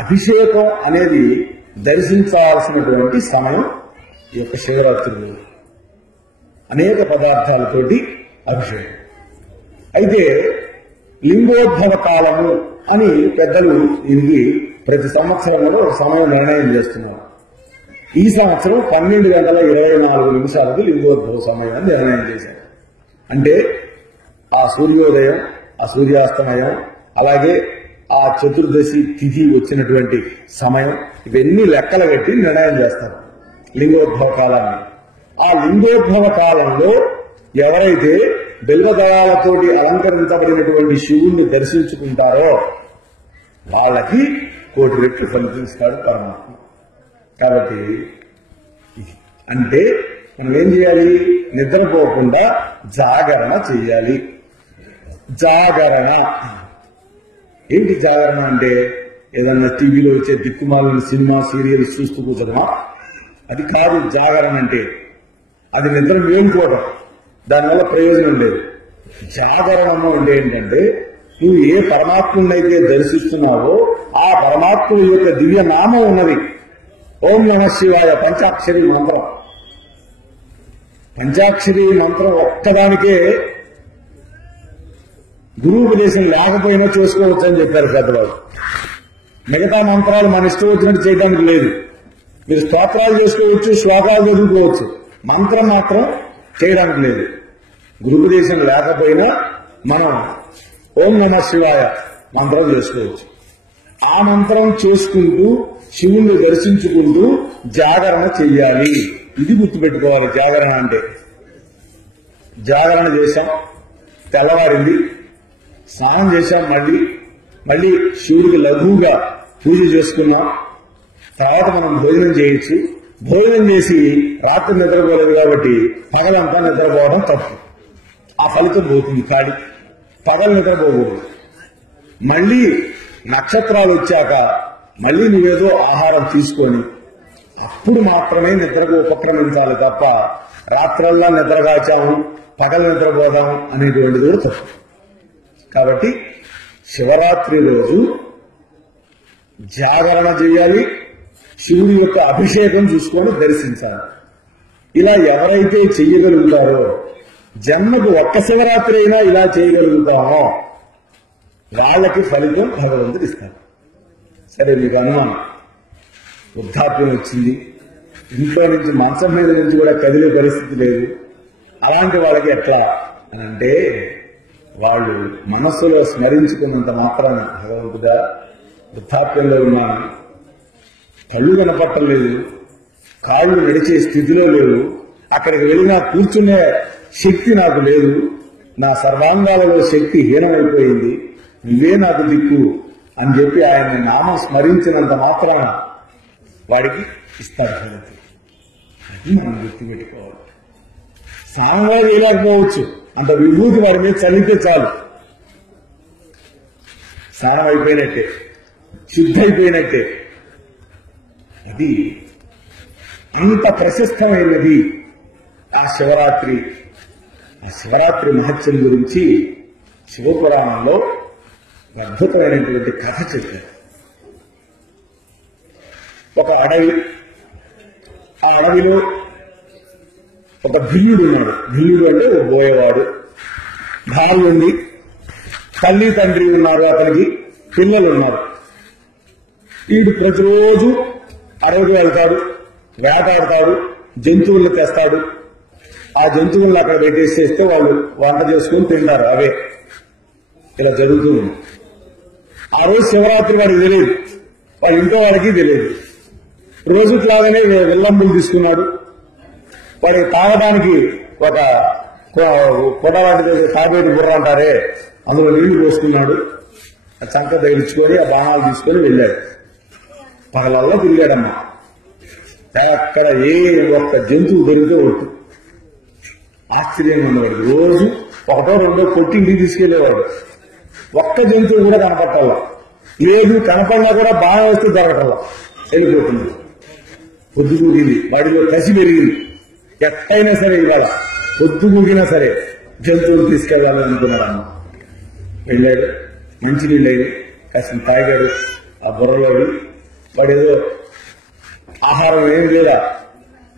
అభిషేకం అనేది దర్శించాల్సినటువంటి సమయం ఈ యొక్క శివరాత్రి. అనేక పదార్థాలతోటి అభిషేకం. అయితే లింగోద్భవ కాలము అని పెద్దలు దీనికి ప్రతి సంవత్సరంలో ఒక సమయం నిర్ణయం చేస్తున్నారు. ఈ సంవత్సరం 12:24 లింగోద్భవ సమయాన్ని నిర్ణయం చేశారు. అంటే ఆ సూర్యోదయం, ఆ సూర్యాస్తమయం, అలాగే ఆ చతుర్దశి తిథి వచ్చినటువంటి సమయం, ఇవన్నీ లెక్కలు కట్టి నిర్ణయం చేస్తారు లింగోద్భవ కాలాన్ని. ఆ లింగోద్భవ కాలంలో ఎవరైతే బిల్వదళాలతోటి అలంకరించబడినటువంటి శివుణ్ణి దర్శించుకుంటారో వాళ్ళకి 1,000,000 రెట్లు ఫలితిస్తాడు పరమాత్మ. కాబట్టి అంటే మనం ఏం చేయాలి, నిద్రపోకుండా జాగరణ చేయాలి. జాగరణ ఏంటి? జాగరణ అంటే ఏదన్నా టీవీలో వచ్చే దిక్కుమాలిన సినిమా సీరియల్స్ చూస్తూ కూర్చోడమా? అది కాదు. జాగరణ అంటే అది నిద్ర మేలుకోవడం, దానివల్ల ప్రయోజనం లేదు. జాగరణము అంటే ఏంటంటే నువ్వు ఏ పరమాత్మునైతే దర్శిస్తున్నావో ఆ పరమాత్ముని యొక్క దివ్య నామం ఉన్నది. ఓం నమః శివాయ పంచాక్షరి మంత్రం. పంచాక్షరి మంత్రం ఒక్కదానికే గురువుపదేశం లేకపోయినా చేసుకోవచ్చు అని చెప్పారు పెద్దవాళ్ళు. మిగతా మంత్రాలు మన ఇష్టం వచ్చినట్టు చేయడానికి లేదు. మీరు స్తోత్రాలు చేసుకోవచ్చు, శ్లోకాలు చదువుకోవచ్చు, మంత్రం మాత్రం చేయడానికి లేదు. గురువుపదేశం లేకపోయినా మనం ఓం నమః శివాయ మంత్రం చేసుకోవచ్చు. ఆ మంత్రం చేసుకుంటూ శివుణ్ణి దర్శించుకుంటూ జాగరణ చెయ్యాలి. ఇది గుర్తుపెట్టుకోవాలి. జాగరణ అంటే జాగరణ చేశాం, తెల్లవారింది, స్నానం చేశాం, మళ్ళీ శివుడికి లఘువుగా పూజ చేసుకున్నాం. తర్వాత మనం భోజనం చేయొచ్చు. భోజనం చేసి రాత్రి నిద్రపోలేదు కాబట్టి పగలంతా నిద్రపోవడం తప్పు. ఆ ఫలితం పోతుంది కాడి. పగలు నిద్రపోకూడదు. మళ్ళీ నక్షత్రాలు వచ్చాక మళ్ళీ నువ్వేదో ఆహారం తీసుకొని అప్పుడు మాత్రమే నిద్రకు ఉపక్రమించాలి తప్ప రాత్రల్లా నిద్రగాచాము పగలు నిద్రపోదాము అనేటువంటిది కూడా తప్పు. కాబట్టి శివరాత్రి రోజు జాగరణ చేయాలి, శివుడి యొక్క అభిషేకం చూసుకొని దర్శించాలి. ఇలా ఎవరైతే చెయ్యగలుగుతారో, జన్మకు ఒక్క శివరాత్రి అయినా ఇలా చేయగలుగుతామో వాళ్ళకి ఫలితం భగవంతుడు ఇస్తారు. సరే, మీకు అనుమానం, వృద్ధాప్యం వచ్చింది, ఇంట్లో నుంచి మంచం మీద నుంచి కూడా కదిలే పరిస్థితి లేదు, అలాంటి వాళ్ళకి ఎట్లా అని అంటే వాళ్ళు మనస్సులో స్మరించుకున్నంత మాత్రాన భగవంతుడా వృద్ధాప్యంలో ఉన్నాను, కళ్ళు కనపట్టలేదు, కాళ్ళు నడిచే స్థితిలో లేవు, అక్కడికి వెళ్ళినా కూర్చునే శక్తి నాకు లేదు, నా సర్వాంగాలలో శక్తి హీనమైపోయింది, నువ్వే నాకు దిక్కు అని చెప్పి ఆయన్ని నామం స్మరించినంత మాత్రాన వాడికి ఇస్తారు ఫలితం. అది మనం గుర్తుపెట్టుకోవాలి. స్నానంగా చేయలేకపోవచ్చు, అంత విభూతి వాడి మీద చల్లితే చాలు, స్నానం అయిపోయినట్టే, శుద్ధి అయిపోయినట్టే. అది అంత ప్రశస్తమైనది ఆ శివరాత్రి. ఆ శివరాత్రి మహత్యం గురించి శివపురాణంలో అద్భుతమైనటువంటి కథ చెప్పారు. ఒక అడవి, ఆ అడవిలో ఒక భిల్లుడు ఉన్నాడు. భిల్లుడు అంటే ఒక బోయేవాడు. భార్య ఉంది, తల్లి తండ్రి ఉన్నారు, అతనికి పిల్లలు ఉన్నారు. వీడు ప్రతిరోజు అడవికి వెళ్తాడు, వేటాడతాడు, జంతువుల్ని తెస్తాడు. ఆ జంతువుల్ని అక్కడ పెట్టేసేస్తే వాళ్ళు వంట చేసుకుని తింటారు. అవే ఇలా జరుగుతూ ఉంది. ఆ రోజు శివరాత్రి వాడికి తెలియదు, వాళ్ళ ఇంట్లో వాడికి తెలియదు. రోజుట్లాగానే వెల్లంబులు తీసుకున్నాడు. వాడికి తాగడానికి ఒక కొడ లాంటిది, తాబేటి బుర్ర అంటారే, అందులో నీళ్లు పోసుకున్నాడు. ఆ చంక తగిలించుకొని ఆ బాణాలు తీసుకొని వెళ్ళాడు. పగలల్లో తిరిగాడమ్మా. అక్కడ ఏ ఒక్క జంతువు దొరికితే ఒట్టు. ఆశ్చర్యంగా ఉన్నవాడు. రోజు ఒకటో రెండో కొట్టి ఇంటికి తీసుకెళ్లేవాడు. ఒక్క జంతువు కూడా కనపట్టాల. లేదు, కనపడినా కూడా బాగా వస్తే దొరకటల్లా, వెళ్ళిపోతుంది. పొద్దు కూగింది, వాడిలో కసి పెరిగింది. ఎట్టయినా సరే ఇవాళ పొద్దు కూగినా సరే జంతువులు తీసుకెళ్లాలని అనుకున్నాడు. అమ్మ వెళ్ళాడు, మంచినీళ్ళు అయ్యి కాసిన తాగాడు. ఆ బుర్రలోడు వాడు ఏదో ఆహారం ఏం లేదా,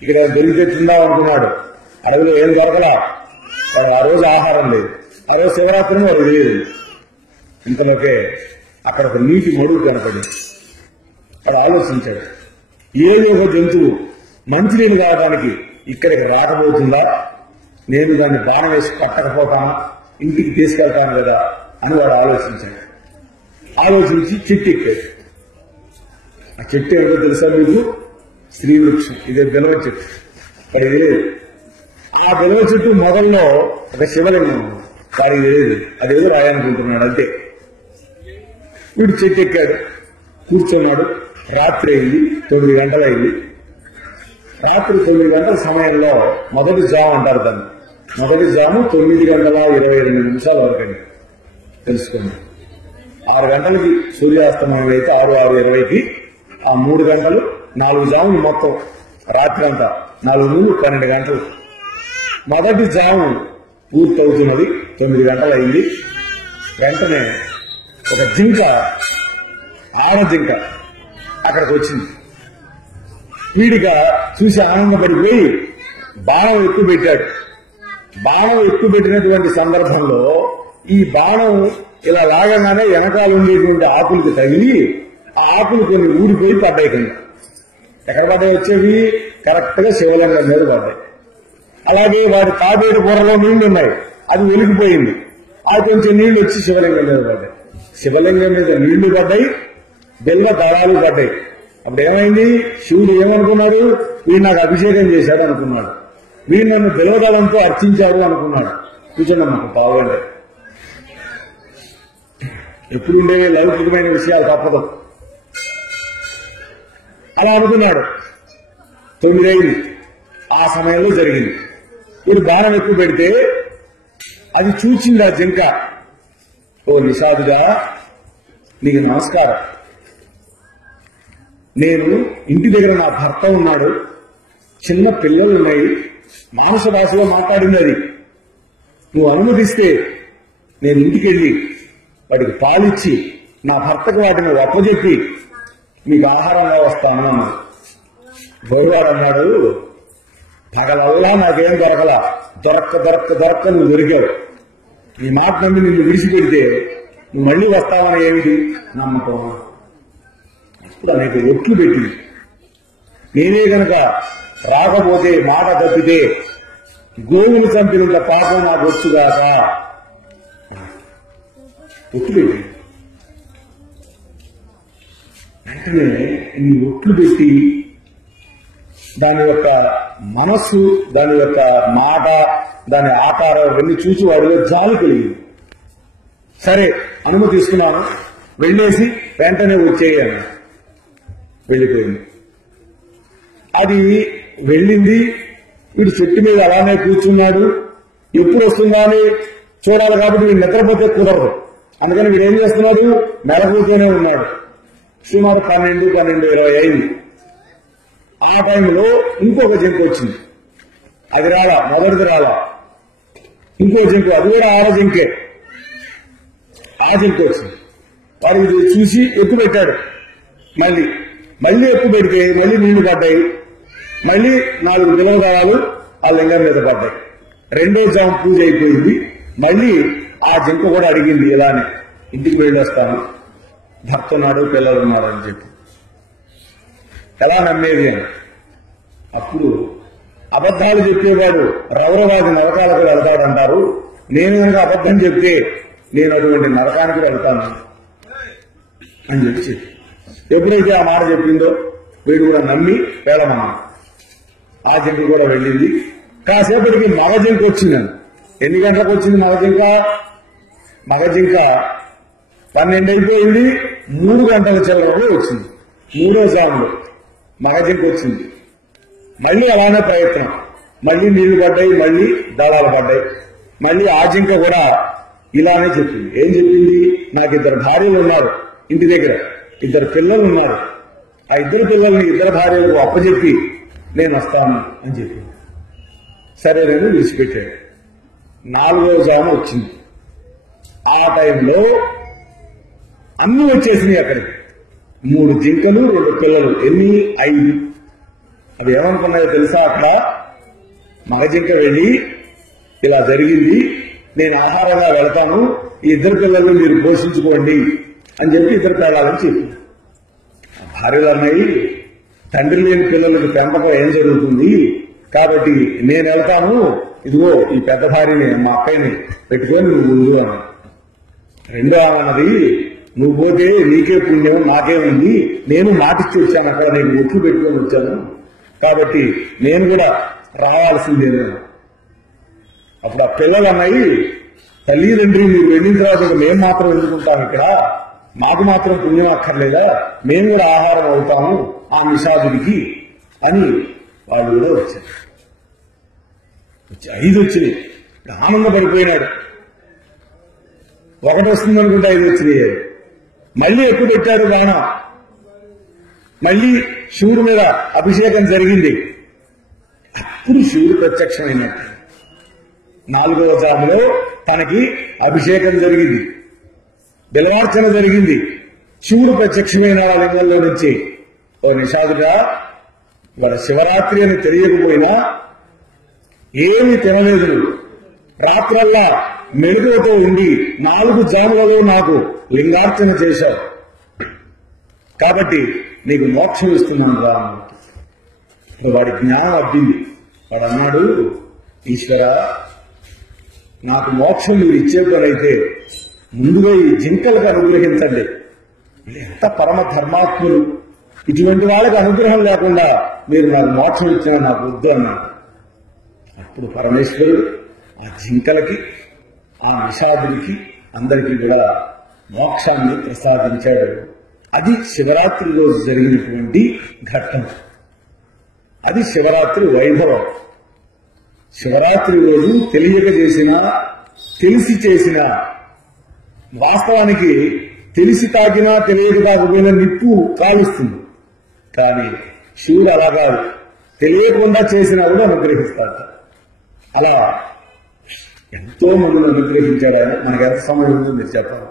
ఇక్కడ దొరికితే తిందాం అనుకున్నాడు. అడవిలో ఏం దొరకలా. వాడు ఆ రోజు ఆహారం లేదు. ఆ రోజు శివరాత్రిని వాడు తెలియదు. ఇంతలోకే అక్కడ ఒక నీటి మడుగు కనపడింది. వాడు ఆలోచించాడు, ఏదో ఒక జంతువు మంచినీళ్ళు కావడానికి ఇక్కడికి రాకపోతుందా, నేను దాన్ని బాణం వేసి పట్టకపోతానా, ఇంటికి తీసుకెళ్తాను కదా అని వాడు ఆలోచించాడు. ఆలోచించి చెట్టు ఎక్కాడు. ఆ చెట్టు ఏమిటో తెలుసా మీకు? శ్రీవృక్షం. ఇదే బిలవ చెట్టు. వాడికి తెలియదు. ఆ బిలవ చెట్టు మొదల్లో ఒక శివలింగం ఉంది. వాడికి తెలియదు, అదేదో రాయాలనుకుంటున్నాడు అంతే. వీడు చెట్టు ఎక్కాడు, కూర్చున్నాడు. రాత్రి అయింది, 9 గంటలైంది. రాత్రి 9 గంటల సమయంలో మొదటి జాము అంటారు దాన్ని. మొదటి జాము 9:22 వరకండి, తెలుసుకోండి. 6 గంటలకి సూర్యాస్తమయం అయితే 6:20కి ఆ 3 గంటలు 4 జాములు మొత్తం రాత్రి అంతా 4 నుండి 12 గంటలు. మొదటి జాము పూర్తవుతున్నది, 9 గంటలైంది. వెంటనే ఒక జింక, ఆడ జింక అక్కడికి వచ్చింది. వీడిగా చూసి ఆనందపడిపోయి బాణం ఎక్కువ పెట్టాడు. బాణం ఎక్కువ పెట్టినటువంటి సందర్భంలో ఈ బాణం ఇలా లాగగానే వెనకాల ఉండేటువంటి ఆకులకు తగిలి ఆ ఆకులు కొన్ని ఊడిపోయి పడ్డాయి. కింద ఎక్కడ పడ్డాయి? వచ్చేవి కరెక్ట్ గా శివలింగం మీద పడ్డాయి. అలాగే వాడి తాబేడు బుర్రలో నీళ్లు ఉన్నాయి, అది ఒలికిపోయింది. అది కొంచెం నీళ్లు వచ్చి శివలింగం మీద పడ్డాయి. శివలింగం మీద నీళ్లు పడ్డాయి, బెల్ల దళాలు పడ్డాయి. అప్పుడు ఏమైంది? శివుడు ఏమనుకున్నాడు? వీడు నాకు అభిషేకం చేశాడు అనుకున్నాడు. వీడు నన్ను బిలవదళంతో అర్చించాడు అనుకున్నాడు. కూర్చోండి మాకు పాల్గొండే. ఎప్పుడుండే లౌకికమైన విషయాలు తప్పదు. అలా అనుకున్నాడు. 9 అయింది. ఆ సమయంలో జరిగింది. వీడు బాణం ఎక్కువ పెడితే అది చూచింది ఆ జింక. ఓ నిషాదుగా, నీకు నమస్కారం. నేను ఇంటి దగ్గర నా భర్త ఉన్నాడు, చిన్న పిల్లలు ఉన్నాయి, మానస భాషలో మాట్లాడింది అది. నువ్వు అనుమతిస్తే నేను ఇంటికి వెళ్ళి వాడికి పాలిచ్చి నా భర్తకు వాటిని ఒప్పజెప్పి మీకు ఆహారంగా వస్తాను అన్నాడు. గౌరవాడు అన్నాడు, పగలల్లా నాకేం దొరకలా, దొరక్క నువ్వు దొరికావు. ఈ మాట నమ్మి నిన్ను విడిచిపెడితే నువ్వు మళ్లీ వస్తావని ఏమిటి నమ్మకం? అప్పుడు అనేక ఒట్లు పెట్టింది. నేనే గనక రాకపోతే, మాట తప్పితే గోవులు చంపినంత పాపం నాకు వచ్చుగాక ఒట్లు పెట్టి, వెంటనే ఈ ఒట్లు పెట్టి దాని యొక్క మనస్సు, దాని యొక్క మాట, దాని ఆకారం ఇవన్నీ చూసి వాడిలో జాలి కలిగింది. సరే అనుమతి తీసుకున్నాను, వెళ్ళేసి వెంటనే వచ్చేయాను. వెళ్ళిపోయింది. అది వెళ్ళింది. వీడు చెట్టు మీద అలానే కూర్చున్నాడు. ఎప్పుడు వస్తుందా అని చూడాలి కాబట్టి వీడు నిద్రపోతే కుదరదు. అందుకని వీడు ఏం చేస్తున్నాడు? మెలకుతూనే ఉన్నాడు. సుమారు 12:20 అయింది. ఆ టైంలో ఇంకొక జింక వచ్చింది. అది రాలా, మొదటిది రాలా. ఇంకో జింక, అది కూడా ఆడ జింకే. ఆ జింక వచ్చింది. వాడు ఇది చూసి ఎక్కువ పెట్టాడు. మళ్ళీ ఎక్కువ పెడితే మళ్ళీ నీళ్లు పడ్డాయి. మళ్ళీ 4 బిలవగాలు ఆ లింగం మీద పడ్డాయి. రెండో జాము పూజ అయిపోయింది. మళ్ళీ ఆ జింక కూడా అడిగింది ఇలానే, ఇంటికి వెళ్ళొస్తాను, భర్త ఉన్నాడు, పిల్లలు ఉన్నాడు అని చెప్పి. ఎలా నమ్మేది అని. అప్పుడు అబద్ధాలు చెప్పేవాడు రౌరవాది నరకాలకు వెళ్తాడంటారు. నేను కనుక అబద్ధం చెప్తే నేను అటువంటి నరకానికి వెళ్తాను అని చెప్పి ఎప్పుడైతే ఆ మాట చెప్పిందో వీడు కూడా నమ్మి వెళ్ళమన్నాడు. ఆ జింక కూడా వెళ్ళింది. కాసేపటికి మగ జింక వచ్చింది. ఎన్ని గంటలకు వచ్చింది మగ జింక? మగ జింక 12 అయిపోయింది, 3 గంటల చిల్లరలో వచ్చింది. 3వ జాములో మగ జింక వచ్చింది. మళ్ళీ అలానే ప్రయత్నం. మళ్ళీ నీళ్లు పడ్డాయి, మళ్ళీ దళాలు పడ్డాయి. మళ్ళీ ఆ జింక కూడా ఇలానే చెప్పింది. ఏం చెప్పింది? నాకు 2 భార్యలు ఉన్నారు ఇంటి దగ్గర, 2 పిల్లలు ఉన్నారు. ఆ 2 పిల్లల్ని 2 భార్యలకు అప్పచెప్పి నేను వస్తాను అని చెప్పింది. సరే నేను విడిచిపెట్టాడు. 4వ జాము వచ్చింది. ఆ టైంలో అన్ని వచ్చేసినాయి అక్కడికి. 3 జింకలు, 2 పిల్లలు. ఎన్ని? 5. అవి ఏమనుకున్నాయో తెలుసా? అక్కడ మగ జింక వెళ్ళి ఇలా జరిగింది, నేను ఆహారంగా వెళతాను, ఈ 2 పిల్లల్ని మీరు పోషించుకోండి అని చెప్పి 2 పిల్లలని చెప్పింది. భార్యలు అన్నాయి, తండ్రి లేని పిల్లలకు పెంపకం ఏం జరుగుతుంది, కాబట్టి నేను వెళ్తాను, ఇదిగో ఈ పెద్ద భార్యని మా అక్కయ్యని పెట్టుకొని నువ్వు ముందు అన్నా. రెండో అన్నది, నువ్వు పోతే నీకే పుణ్యం, నాకే ఉంది, నేను మాటిచ్చి వచ్చాను, అక్కడ నేను ఒట్లు పెట్టుకొని వచ్చాను, కాబట్టి నేను కూడా రావాల్సిందేనా. అప్పుడు ఆ పిల్లలు అన్నాయి, తల్లి తండ్రి మీరు వెళ్ళిన తర్వాత మేము మాత్రం ఎందుకుంటాం ఇక్కడ, మాకు మాత్రం పుణ్యం అక్కర్లేదా, మేము కూడా ఆహారం అవుతాము ఆ నిషాదుడికి అని వాళ్ళు కూడా వచ్చారు. 5 వచ్చినాయి. ఆనందపడిపోయినాడు. 1 వస్తుందనుకుంటే 5 వచ్చినాయి. మళ్ళీ ఎక్కువ పెట్టాడు బాణం. మళ్ళీ శివుడి మీద అభిషేకం జరిగింది. అప్పుడు శివుడు ప్రత్యక్షమైనట్టు. 4వ జాములో తనకి అభిషేకం జరిగింది, బిల్వార్చన జరిగింది. శివుడు ప్రత్యక్షమైన లింగంలో నుంచి, ఓ నిషాదుగా, వాళ్ళ శివరాత్రి అని తెలియకపోయినా ఏమి తినలేదు, రాత్రల్లా మెలుగులతో ఉండి 4 జాములలో నాకు లింగార్చన చేశావు, కాబట్టి నీకు మోక్షం ఇస్తున్నాను రా. వాడి జ్ఞానం అబ్బింది. వాడు అన్నాడు, ఈశ్వర, నాకు మోక్షం మీరు ఇచ్చేటైతే ముందుగా ఈ జింకలకు అనుగ్రహించండి. ఎంత పరమ ధర్మాత్ములు, ఇటువంటి వాళ్ళకి అనుగ్రహం లేకుండా మీరు నాకు మోక్షం ఇచ్చినా నాకు వద్దు అన్నాడు. అప్పుడు పరమేశ్వరుడు ఆ జింకలకి, ఆ నిషాదుడికి, అందరికీ కూడా మోక్షాన్ని ప్రసాదించాడు. అది శివరాత్రి రోజు జరిగినటువంటి ఘట్టం. అది శివరాత్రి వైభవం. శివరాత్రి రోజు తెలియక చేసినా తెలిసి చేసినా, వాస్తవానికి తెలిసి తాకినా తెలియక తాకపోయినా నిప్పు కాలుస్తుంది. కానీ శివుడు అలా కాదు, తెలియకుండా చేసినా కూడా అనుగ్రహిస్తాడు. అలా ఎంతో మందిని అనుగ్రహించాడు ఆయన. మనకు ఎంత సమయం ఉందో మీరు చెప్పాలి.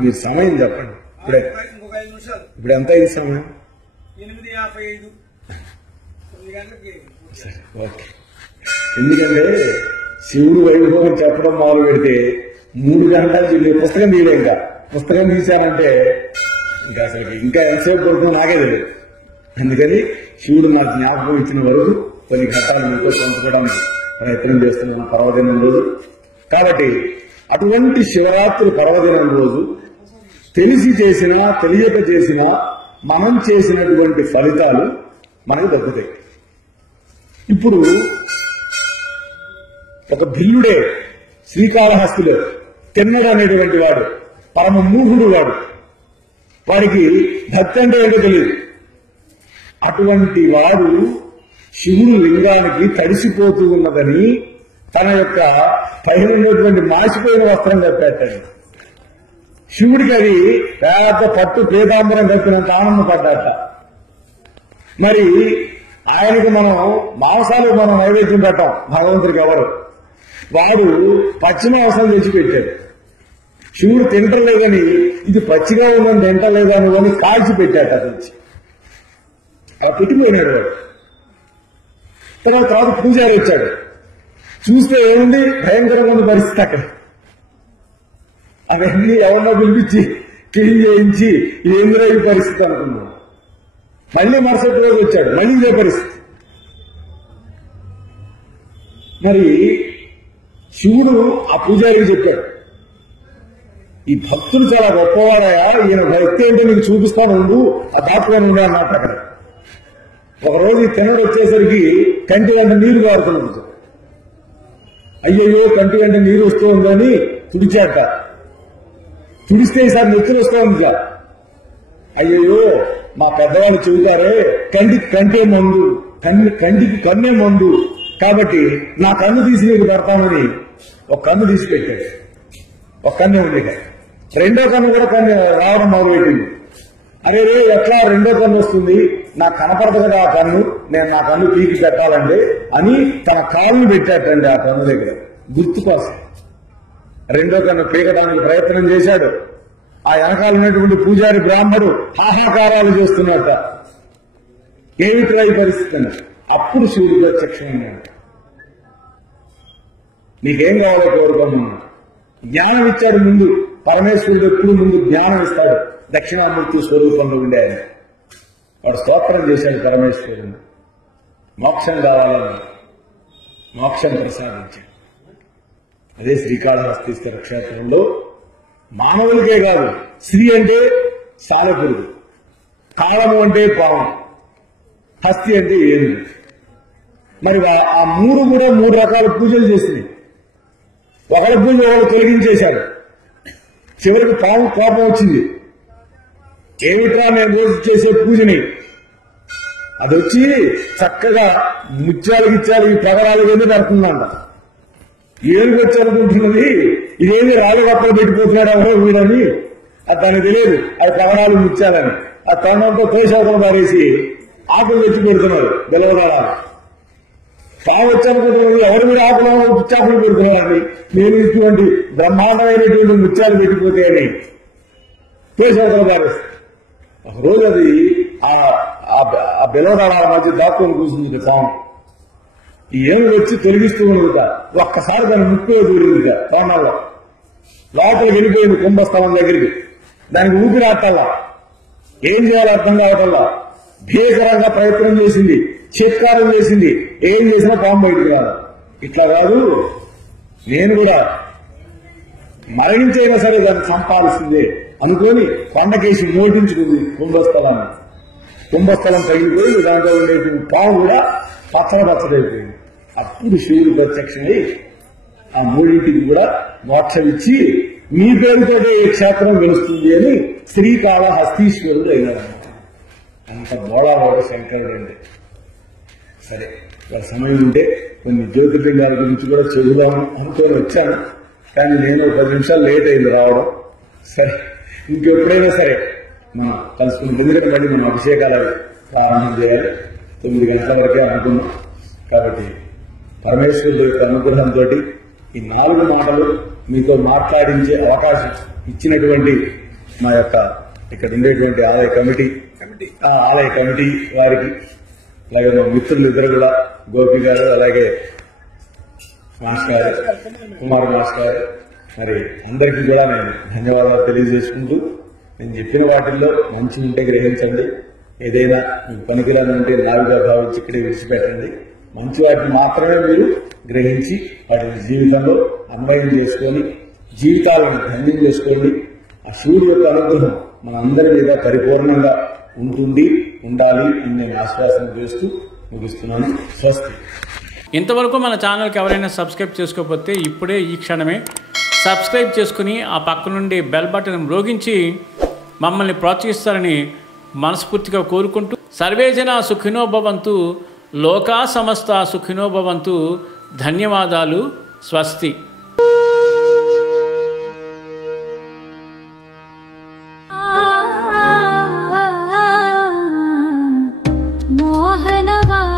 మీరు సమయం చెప్పండి. ఇప్పుడు ఎంత అయింది సమయం? 8:55. ఓకే. ఎందుకంటే శివుడు వైభవం చెప్పడం మొదలు పెడితే 3 గంటలు పుస్తకం తీయలే. ఇంకా పుస్తకం తీశానంటే ఇంకా అసలు ఇంకా ఎంతసేపు పడుతుందో నాకే తెలియదు. అందుకని శివుడు నాకు జ్ఞాపకం ఇచ్చిన వరకు కొన్ని ఘట్టాలు మీతో పంచుకోవడానికి ప్రయత్నం చేస్తున్నాను పర్వదినం రోజు. కాబట్టి అటువంటి శివరాత్రి పర్వదినం రోజు తెలిసి చేసినా తెలియక చేసినా మనం చేసినటువంటి ఫలితాలు మనకు దక్కుతాయి. ఇప్పుడు ఒక భిల్లుడే, శ్రీకాళహస్తిలో తెన్నడు అనేటువంటి వాడు పరమ మూఢుడు. వాడికి భక్తి అంటే ఏంటో తెలియదు. అటువంటి వాడు శివుడు లింగానికి తడిసిపోతూ ఉన్నదని తన యొక్క పైన ఉన్నటువంటి మాసిపోయిన వస్త్రం కప్పెట్టాడు. శివుడికి అది పెద్ద పట్టు పీతాంబరం కప్పినంత ఆనందపడ్డాట. మరి ఆయనకి మనం మాంసాలు మనం నైవేద్యం పెట్టాం భగవంతుడికి ఎవరు, వాడు పచ్చి మాంసాలు తెచ్చిపెట్టాడు. శివుడు తింటలేదని ఇది పచ్చిగా ఉందని తింటలేదని అని కాల్చి పెట్టాట తెచ్చి, అలా పెట్టిపోయినాడు వాడు. తర్వాత పూజారి వచ్చాడు, చూస్తే ఏముంది భయంకరంగా ఉంది పరిస్థితి. అక్కడ అవన్నీ ఎవరినో పిలిపించి క్లీన్ చేయించి ఏందిరా ఈ పరిస్థితి అనుకున్నాడు. మళ్ళీ మరుసటి రోజు వచ్చాడు, మళ్ళీ ఇదే పరిస్థితి. మరి శివుడు ఆ పూజారికి చెప్పాడు, ఈ భక్తులు చాలా గొప్పవాడయా, ఈయన భక్తి ఏంటో నీకు చూపిస్తాను ఉండు, ఆ దాటుకొని ఉండే అన్నట్టు. అక్కడ ఒకరోజు ఈ తినడు వచ్చేసరికి కంటి వెంట నీరు కారుతున్నది. అయ్యయ్యో కంటి వెంట నీరు వస్తూ ఉందని తుడిచాట. తుడిస్తే ఈసారి నెత్తులు వస్తూ ఉంది. అయ్యయ్యో మా పెద్దవాళ్ళు చెబుతారే కంటికి కంటే మందు, కంటికి కన్నే మందు, కాబట్టి నా కన్ను తీసి నీకు పెడతామని ఒక కన్ను తీసి పెట్టాడు. ఒక కన్నే ఉండేది, రెండో కన్ను కూడా కన్ను రావడం మొదలుపెట్టింది. అరే రే ఎట్లా రెండో కన్ను వస్తుంది, నాకు కనపడదు కదా ఆ కన్ను, నేను నా కన్ను పీకి పెట్టాలండి అని తన కాళ్ళను పెట్టాటండి ఆ కన్ను దగ్గర గుర్తు కోసం. రెండో కన్ను పీకడానికి ప్రయత్నం చేశాడు. ఆ వెనకాలన్నటువంటి పూజారి బ్రాహ్మడు హాహాకారాలు చేస్తున్నట్ట. ఏమిట్రా ఈ పరిస్థితి అని. అప్పుడు శివుడు ప్రత్యక్షమైనాడు. నీకేం కావాలో కోరుకోమన్నా. జ్ఞానం ఇచ్చాడు ముందు. పరమేశ్వరుడు ఎప్పుడు ముందు జ్ఞానం ఇస్తాడు. దక్షిణామూర్తి స్వరూపంలో ఉండే ఆయన వాడు స్తోత్రం చేశాడు పరమేశ్వరుని. మోక్షం కావాలని మోక్షం ప్రసాదించాడు. అదే శ్రీకాళహస్తీశ్వర క్షేత్రంలో మానవులకే కాదు, స్త్రీ అంటే సాలెపురుగు, కాళము అంటే పాము, హస్తి అంటే ఏనుగు. మరి ఆ మూడు కూడా 3 రకాల పూజలు చేసినాయి. ఒకళ్ళ పూజ ఒకళ్ళు తొలగించేశాడు. చివరికి పాము కోపం వచ్చింది. ఏమిట్రా నేను రోజు చేసే పూజని, అది వచ్చి చక్కగా ముత్యాలు గిత్యాలు ఈ ప్రగరాలు కింద పెడుతుందంట. ఏనుగు వచ్చారనుకుంటున్నది ఇదేమి రాళ్ళు కప్పలు పెట్టిపోతున్నాడు ఎవరో వీడని, అది దానికి తెలియదు అది ప్రగరాలు ముత్యాలని. ఆ తనంతో తోషావతలు పారేసి ఆకులు తెచ్చి పెడుతున్నారు బెలవదారాలు. పాము వచ్చారనుకుంటున్నది ఎవరు మీరు ఆకులు ముత్యాకులు పెడుతున్నారని, నేను ఇటువంటి బ్రహ్మాండమైనటువంటి ముత్యాలు పెట్టిపోతే అని తోషావతలు పారేసి ఒక రోజు అది ఆ బెలవదారాల మధ్య దాక్కుని కూర్చుంది పాము. ఈ ఏనుగు వచ్చి తొలగిస్తూ ఉండదుట. ఒక్కసారి దాన్ని ముక్కు దూరిందిట కోణంలో, లోపలికి వెళ్ళిపోయింది కుంభస్థలం దగ్గరికి. దానికి ఊపిరి ఆటల్లా, ఏం చేయాలో అర్థం కావటల్లా. భీకరంగా ప్రయత్నం చేసింది, చిత్కారం చేసింది, ఏం చేసినా పాము బయటికి రాదు. ఇట్లా కాదు, నేను కూడా మరణించైనా సరే దాన్ని చంపాల్సిందే అనుకొని కొండకేసి నోటించుకుంది కుంభస్థలాన్ని. కుంభస్థలం తగిలిపోయి దాంట్లో ఉండేటువంటి పాము కూడా పచ్చడైపోయింది. అప్పుడు శివుడు ప్రత్యక్షమై ఆ మూడింటికి కూడా మోక్షం ఇచ్చి మీ పేరుతోటే ఈ క్షేత్రం గెలుస్తుంది అని శ్రీకాళహస్తీశ్వరుడు అయినాడన్నమాట. అంత బోళావాడు శంకరుడు అంటే. సరే, వాళ్ళ సమయం ఉంటే కొన్ని జ్యోతిర్లింగాల గురించి కూడా చెబుదాము అనుకొని వచ్చాను. కానీ నేను 10 నిమిషాలు లేట్ అయింది రావడం. సరే, ఇంకెప్పుడైనా సరే మనం కలుసుకుని, ఎందుకంటే మళ్ళీ మనం అభిషేకాలు ప్రారంభం చేయాలి. 9 గంటల వరకే అనుకున్నాం. కాబట్టి పరమేశ్వరుడు యొక్క అనుగ్రహంతో ఈ 4 మాటలు మీతో మాట్లాడించే అవకాశం ఇచ్చినటువంటి మా యొక్క ఇక్కడ ఉండేటువంటి ఆలయ కమిటీ వారికి, అలాగే మా మిత్రులు ఇద్దరు కూడా, గోపి గారు అలాగే మాస్టర్ కుమార్ మాస్టర్, మరి అందరికీ కూడా నేను ధన్యవాదాలు తెలియజేసుకుంటూ, నేను చెప్పిన వాటిల్లో మంచి ఉంటే గ్రహించండి, ఏదైనా మీకు పనికిరాని ఉంటే నాలుగా భావించి ఇక్కడే విడిచిపెట్టండి. మంచి వాటిని మాత్రమే మీరు గ్రహించి వాటిని జీవితంలో అన్వయం చేసుకొని జీవితాలను ధన్యం చేసుకోండి. ఆ శివుడి యొక్క అనుగ్రహం మన అందరి మీద పరిపూర్ణంగా ఉండాలి అని నేను ఆశ్వాసన చేస్తూ ముగిస్తున్నాను. స్వస్తి. ఇంతవరకు మన ఛానల్కి ఎవరైనా సబ్స్క్రైబ్ చేసుకోకపోతే ఇప్పుడే ఈ క్షణమే సబ్స్క్రైబ్ చేసుకుని ఆ పక్క నుండి బెల్ బటన్ మ్రోగించి మమ్మల్ని ప్రోత్సహిస్తారని మనస్ఫూర్తిగా కోరుకుంటూ, సర్వే జనా సుఖినో భవంతు, లోకా సమస్త సుఖినో భవంతు. ధన్యవాదాలు. స్వస్తి. మోహనవా